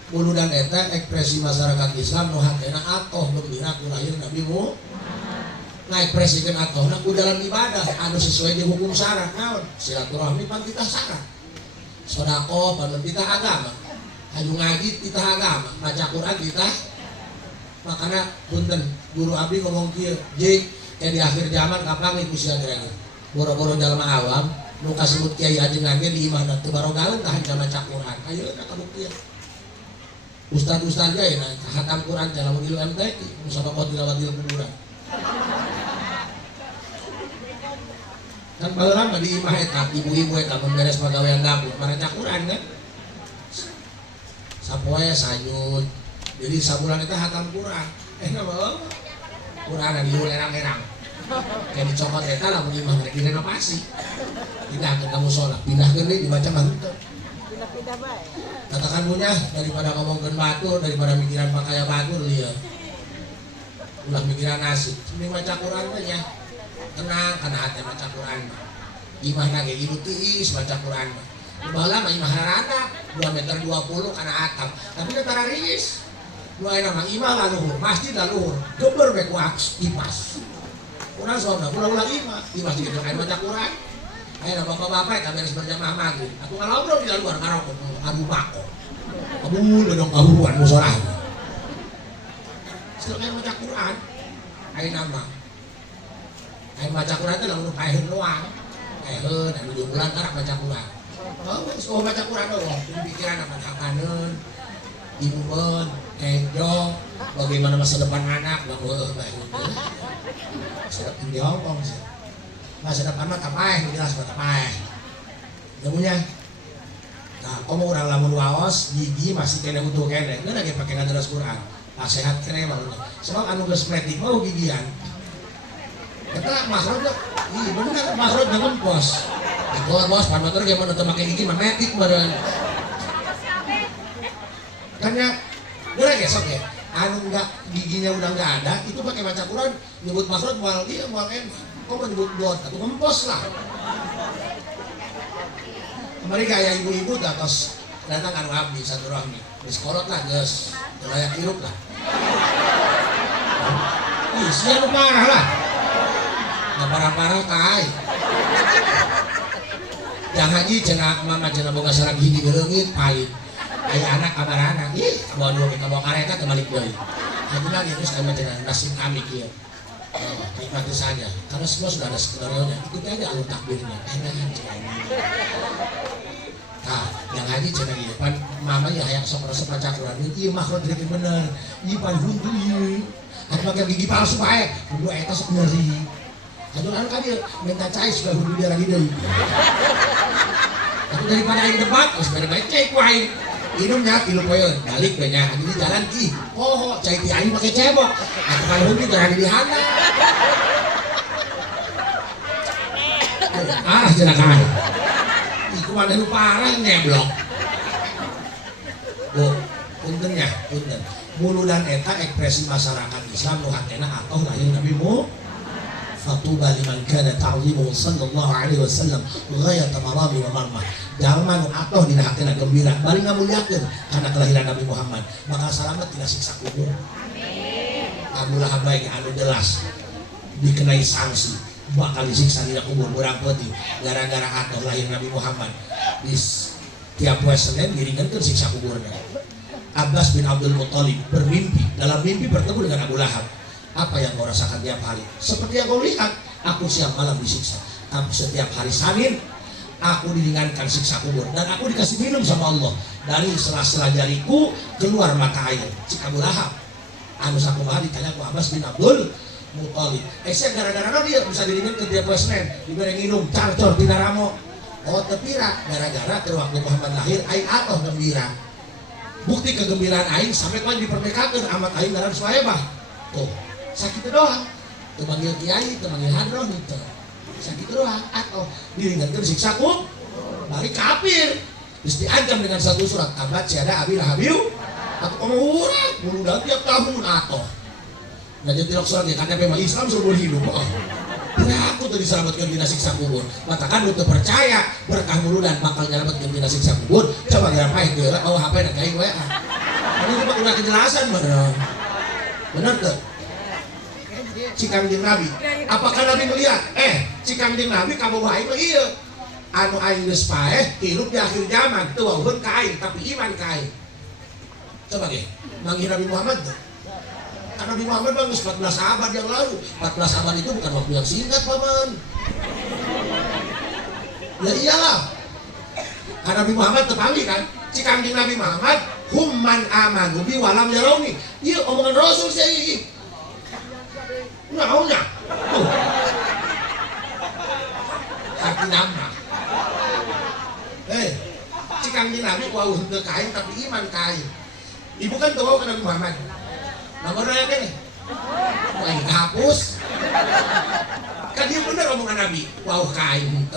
Muludan eta ekspresi masyarakat Islam nu hatena atoh gembira ku lahir Nabi Muhammad. Ngaekspresikeun atohna ku dalam ibadah anu sesuai di hukum syara. Naon? Silaturahmi pan titah syara. Sedekah pan titah agama. Anu ngaji titah agama, baca Quran titah. Makana punten guru abdi ngomong kieu, jik di akhir zaman kapan iku sia dereng. Boro-boro jalma awam nu kasebut kiai ajengan ge di imahna teu barogaeun tah hanya maca Quran. Ayeuna kabuktian. Ustad-ustad ge na hatam Quran dalam ilmu MTQ, musabaqah tilawatil kuburan. Kan baheula mah di imah eta ibu-ibu eta mun beres pagawean dapur maca Quran kan. Sapoe sayud. Jadi sabulan eta hatam Quran. Naon? Quran di lerang-lerang. Kayak dicokot eta lamun imah rek direnovasi. Pindahkeun ka mushola, pindahkeun deui dibaca mah henteu. Pindah-pindah bae. Katakan punya daripada ngomongkeun batur, daripada mikiran pakaya batur lieu. Ulah mikiran nasib. Mending baca Quran mah nya. Tenang kana hate baca Quran mah. Imahna ge ieu teuis baca Quran mah. Baheula mah imah rata 2 meter 20 kana atap. Tapi teu tararis. Dua nama imah laluhur, masjid laluhur, geber be ku kipas. Urang sona, ulah-ulah imah juga kain baca Quran. Ayeuna bapak-bapak eta beres berjamaah maghrib. Aku ngalobrol di luar ngarokok, abu bako. Abu dodong kahuruan musholah. Kain baca Quran. Ayeuna mah. Kain baca Quran teh lamun paeheun doang. Paeheun anu 2 bulan tarak baca Quran. Oh, geus baca Quran doang, pikiran apa hakaneun. Ibuan, kenjong, bagaimana masa depan anak, masa depan di Hongkong sih. Masa depan mah tapaeh, jelas mah tapaeh. Namunnya, nah, kamu orang lamun waos, gigi masih kena utuh kene, nggak lagi pakai ngaderas Quran, sehat kene malunya. Sebab anu geus metik mau gigian. Kita makhraj, iya bener makhraj dengan bos. Itu bos, pan motor gimana tuh pakai gigi mah metik bareng. Karena udah gesok ya, anu enggak giginya udah enggak ada, itu pakai baca Quran nyebut makhraj mual dia mual enak. Kok mau nyebut blot atau kempos lah. Kemarin kayak ibu-ibu terus datang anu abdi satu rahmi, diskolot lah guys, layak hirup lah. Ih, siapa parah lah, nggak parah-parah kai. Jangan haji cenah mama cenah boga sarang hiji gereungit palit. Ayah anak kabar anak, ih, bawa 2 kita bawa kareta kembali deui. Haji lagi terus kami cenah nasib kami kieu. Nikmati saja, karena semua sudah ada skenario-nya. Ikuti aja alur takbirnya. Enak cenah. Nah, yang haji cenah ieu pan mama ya hayang sok resep baca Quran. Ieu makhraj rek bener. Ieu pan huntu ieu. Atuh pakai gigi palsu bae. Kudu eta sok nyeri. Aduh anu ka dieu minta cai sudah hundu dia lagi deui. Tapi daripada aing debat, geus bae cek wae. Minumnya tilu poeun, balik we nya. Di jalan ih, oh cai ti aing make cebok. Atuh kan hundu garang di hana. Ah, cenah kan. Iku mah nu parah ngeblok. Loh, punten nya, punten. Muludan eta ekspresi masyarakat Islam nu hatena atoh lahir Nabi Muhammad. Fatuba liman kana ta'zimuhu sallallahu alaihi wasallam ghayat marami wa marmah. Jalma nu atoh dina hatena gembira bari ngamulyakeun kana kelahiran Nabi Muhammad, maka selamat tina siksa kubur. Amin. Abu Lahab bae anu jelas dikenai sanksi bakal disiksa dina kubur urang peuting gara-gara atoh lahir Nabi Muhammad. Tiap poe Senin ngiringeun siksa kuburnya. Abbas bin Abdul Muthalib bermimpi, dalam mimpi bertemu dengan Abu Lahab. Apa yang kau rasakan tiap hari? Seperti yang kau lihat, aku siang malam disiksa. Tapi setiap hari Senin, aku diringankan siksa kubur dan aku dikasih minum sama Allah. Dari sela-sela jariku keluar mata air. Cik Abu Lahab, anu sakumaha ditanya ku Abbas bin Abdul Muthalib. Saya gara-gara dia bisa diringankan tiap Senin, diberi minum, carcor pinaramo. Oh tepira, gara-gara waktu Muhammad lahir, aing atoh gembira. Bukti kegembiraan aing sampai kau diperdekakan amat aing dalam Suhaibah. Tuh. Sakit doang. temanggil kiai, temanggil hadron itu sakitu doang atau diringankan siksa kubur bari kafir terus diancam dengan satu surat tabat siada abi lahabiu atau orang mudah tiap tahun atau nah jadi suratnya karena memang Islam seumur hidup nah aku tuh diselamatkan dina siksa kubur matakan untuk percaya berkah muludan bakal nyelamatkan dina siksa kubur coba ngerapain ke oh HP dan kain WA ini cuma udah kejelasan bener tuh Cikang jeung Nabi apakah Nabi melihat Cikang jeung Nabi kamu baik mah iya anu aing geus paeh hidup di akhir zaman teu wauheun ka aing tapi iman ka aing coba ge manggil Nabi Muhammad tuh karena Nabi Muhammad bang 14 abad yang lalu 14 abad itu bukan waktu yang singkat paman ya iyalah karena Nabi Muhammad terpanggil kan Cikang jeung Nabi Muhammad humman amanu bi walam yarawni iya omongan Rasul sih naunya hati nama Cikang jeung Nabi wau henteu kain tapi iman kain ibu kan teu wau ka Nabi Muhammad nomor raya kan lagi hapus kan dia bener omongan Nabi wau kain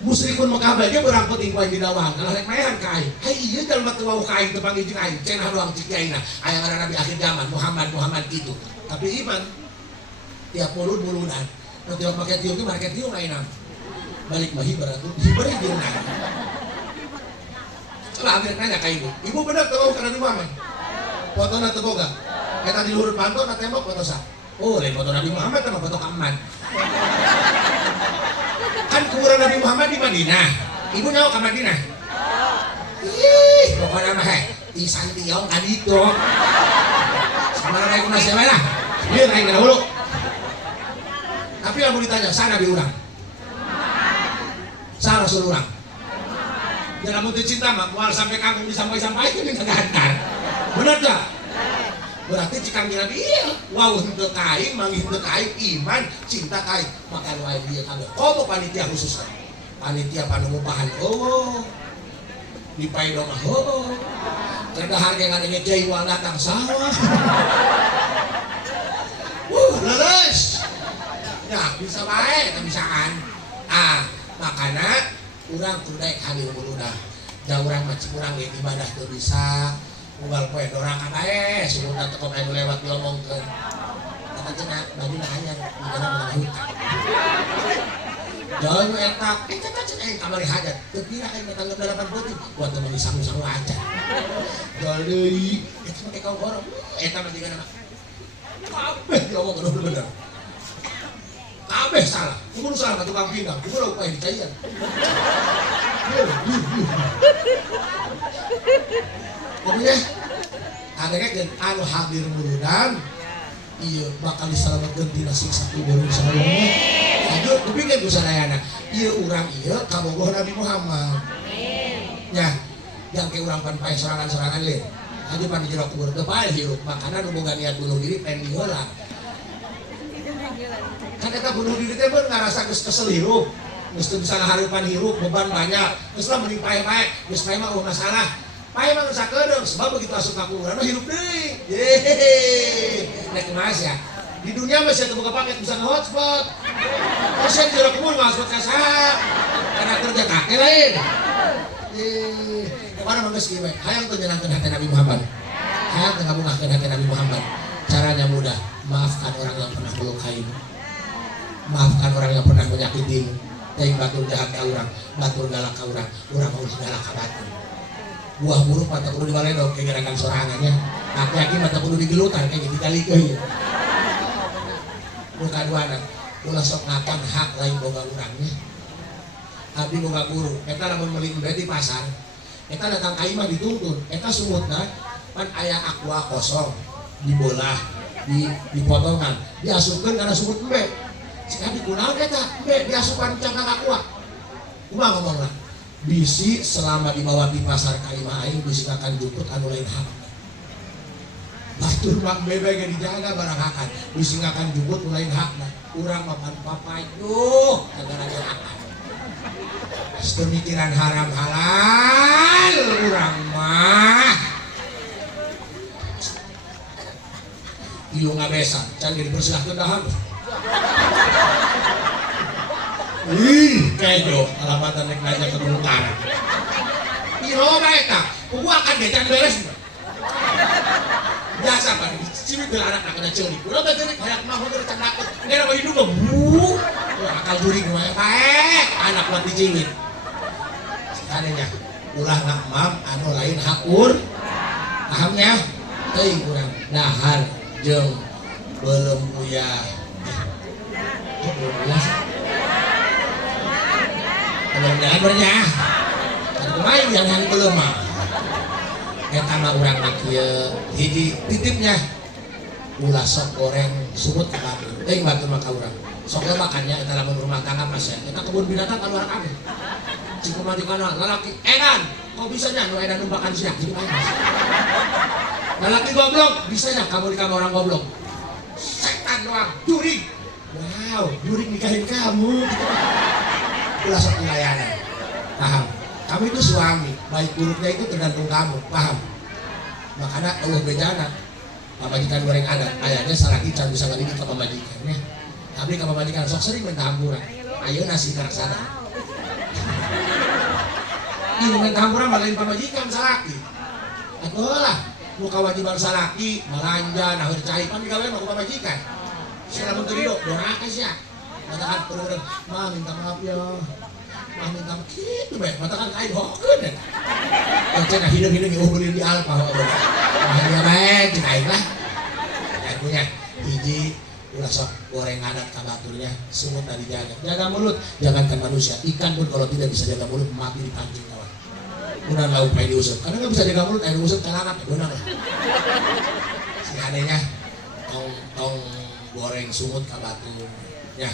musyrikun Mekah bae berangkut ingkuan di dawang kalau rek maehan kain hai ieu jalma teu wau kain teu panggil jeung aing cenah doang cik kiaina aya ngaranna Nabi akhir zaman Muhammad gitu tapi iman tiap mulut-muludan nanti waktu pakai tiung itu pakai tiung lain balik bahi beratut diberi tiung lain coba ambil nanya ke ibu bener tau karena di mana foto na teu boga kita di luhur panto na tembok foto sa oh lain foto Nabi Muhammad sama foto Ahmad kan kuburan Nabi Muhammad di Madinah ibu nyawa ke Madinah ih pokoknya mah di Santiong kan itu sama naik kunas ya lah dia naik ke dahulu tapi yang mau ditanya sana Nabi urang sa Rasul urang jangan mau cinta mah mual sampai kangkung disampai-sampai itu minta gantar bener gak? berarti Cikang jeung Nabi iya wow henteu kain manggih henteu kain iman cinta kain maka lu aya dia kagak komo panitia khusus panitia panungupahan oh dipae dong oh kerja harga yang adanya jai wal datang sawah leles ya bisa baik bisaan makanya urang kudu daek hadir muludah da urang macam urang ge ibadah teu bisa unggal poe dorang kae sumuna teu kok anu lewat diomongkeun kata cenah bagi nanya digana mengahutan jangan etak eta cenah kamari hajat teu pira aing tanggal 8 peuting buat temen sangu-sangu aja jual deui eta mah kau gorong eta mah digana kabeh diomong bener kabeh salah kudu salah ka tukang pindang kudu upaya dicaian pokoknya adanya anu hadir muludan iya bakal diselamatkan tina siksa kubur sabelumnya aduh kupikeun ku sadayana ieu urang ieu kabogoh Nabi Muhammad nya yang ke urang pan pae sorangan-sorangan le aja pan di jero kubur teu pae hirup makana nu boga niat bunuh diri pengen diheula kan eta bunuh diri teh beun ngarasa geus kesel hirup geus teu bisa ngahareupan hirup beban banyak geus lah mending pae-pae geus pae mah masalah pae mah sakedeung sebab begitu asup ka kuburan mah hirup deui yeay nek mas ya di dunia masih ada buka paket bisa nge-hotspot masih di jero kubur nge-hotspot ka saha karena kerja kakek lain kemana mah geus kieu hayang teu nyenangkeun hati Nabi Muhammad hayang teu ngabungahkeun hati Nabi Muhammad caranya mudah maafkan orang yang pernah melukaimu maafkan orang yang pernah menyakitimu teuing batur jahat ka urang batur galak ka urang mau galak ka batur buah buruk mata kudu dibaledog kayak gerakan sorangannya aki-aki mata kudu digelutan kayak gitu kali ke bukan duana ulah sok ngakan hak lain boga urangnya abdi boga guru eta lamun meuli embe di pasar eta datang ka imah dituntun eta sumutna pan aya aqua kosong dibolah dipotongan diasupkeun kana sumut embe cik abdi kunaon eta embe diasupan cangkang aqua kumaha ngomongna bisi selama dibawa di pasar kalimah aing bisi akan juput anu lain hak batur mak bebe ge dijaga barang hakan bisi akan juput lain hakna urang mapan papai duh kagaraja hakan pemikiran haram halal urang mah Ilu ngabesan, can jadi persilahkan dahar. Kejo, alamatan naik naik ke gunung kanan. Iro mereka, akan becan beres. Biasa pak, cimi bela anak kena curi. Udah betul kayak mau udah candakut, nggak ada hidup loh. Akal juri gimana baik, anak buat dicimit. Sekarangnya, ulah nak mam, anu lain hakur, pahamnya? Teuing kurang dahar jeung belum punya. Mudah-mudahan bernya. Kemarin jangan belum mah. Eta mah urang mah kieu hiji titipnya. Ulah sok goreng sumut ka batur. Teuing batur mah ka urang. Sok makannya eta lamun rumah tangga mas ya. Eta kebun binatang ka luar kabeh. Ciku mah di kana lalaki edan. Kok bisa nya nu edan numbakan siak jadi main. Lalaki goblok bisa nya kamu di kamar orang goblok. Setan doang, juri. Wow, juri nikahin kamu. Ulah sok layanan. Paham? Kamu itu suami, baik buruknya itu tergantung kamu, paham? Makanya Allah bejana, pamajikan goreng adat, ayahnya salaki can bisa ngelini ke pamajikannya. Tapi ke pamajikan sok sering minta hampuran, ayo nasi karaksana. Ini minta hampuran malain pamajikan salaki. Atau lah, muka wajiban salaki, malanja, nahur cai, pan digawe mau pamajikan. Sila bentuk hidup, doakan siya. Katakan perlu ma minta maaf ya. Minta gitu baik, matakan kain hokeun ya. Cina hidup-hidup diubulin di alpa. Mahanya baik, cinain lah. Ya punya hiji ulah sok goreng adat kabaturnya, semut tadi jaga. Jaga mulut, jangankan manusia. Ikan pun kalau tidak bisa jaga mulut mati dipancing kawan. Udah lauk pay diusap. Karena nggak bisa jaga mulut, air diusap kalangap ya benar lah. Si adanya tong goreng sumut kabatur. Ya.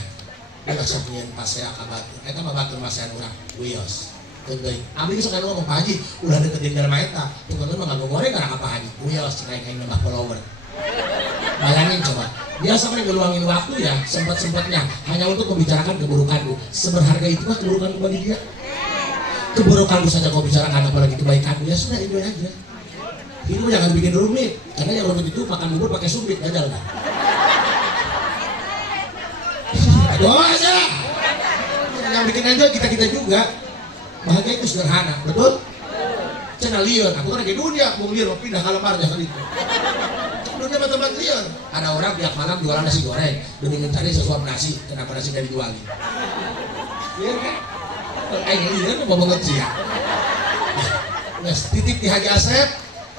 Dia sok nyen pasea ka batur. Eta mah batur masean urang. Wios. Teuing. Abdi sok anu ngomong Pak Haji, ulah deketin jelema eta. Tukang mah nganggo goreng karena ka Pak Haji. Wios kayak nambah follower. Bayangin coba. Dia sampai ngeluangin waktu ya, sempat-sempatnya hanya untuk membicarakan keburukanku. Seberharga itukah keburukanku bagi dia? Keburukanku saja kau bicarakan, apalagi kebaikanku. Ya sudah, enjoy aja. Hidup jangan bikin rumit, karena yang rumit itu makan bubur pakai sumpit, gagal kan? Doa aja. Yang bikin enjoy kita juga. Bahagia itu sederhana, betul? Cina liar, aku kan lagi dunia, mau liar, mau pindah ke lemar jangan itu. Dunia tempat liar. Ada orang tiap malam jualan nasi goreng demi mencari sesuap nasi, kenapa nasi gak dijualin? Liar kan? Liar mau banget sih ya. Nah, titip di Haji Asep,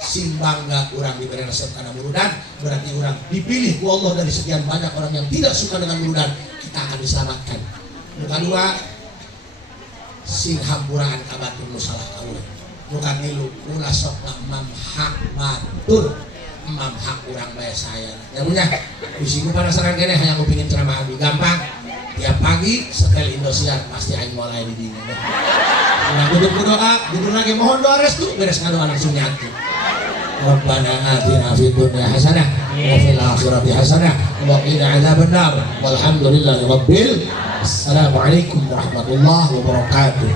simbang gak kurang diberi resep karena murudan, berarti orang dipilih ku Allah dari sekian banyak orang yang tidak suka dengan murudan. Kita akan diselamatkan. Muka dua, sing hampurangan kabatun musalah kaulah. Muka nilu, ulah sok mam hak batur, mam hak kurang bayar saya. Ya punya, bisiku penasaran kene hanya ngupingin ceramah Abi. Gampang, tiap pagi setel Indosiar pasti aing mulai di dini. Nah, duduk berdoa, duduk lagi mohon doa restu, beres ngadoa langsung nyatu. Rabbana atina fid dunya hasanah wa fil akhirati hasanah wa qina adzabannar. Walhamdulillahi rabbil. Assalamualaikum warahmatullahi wabarakatuh.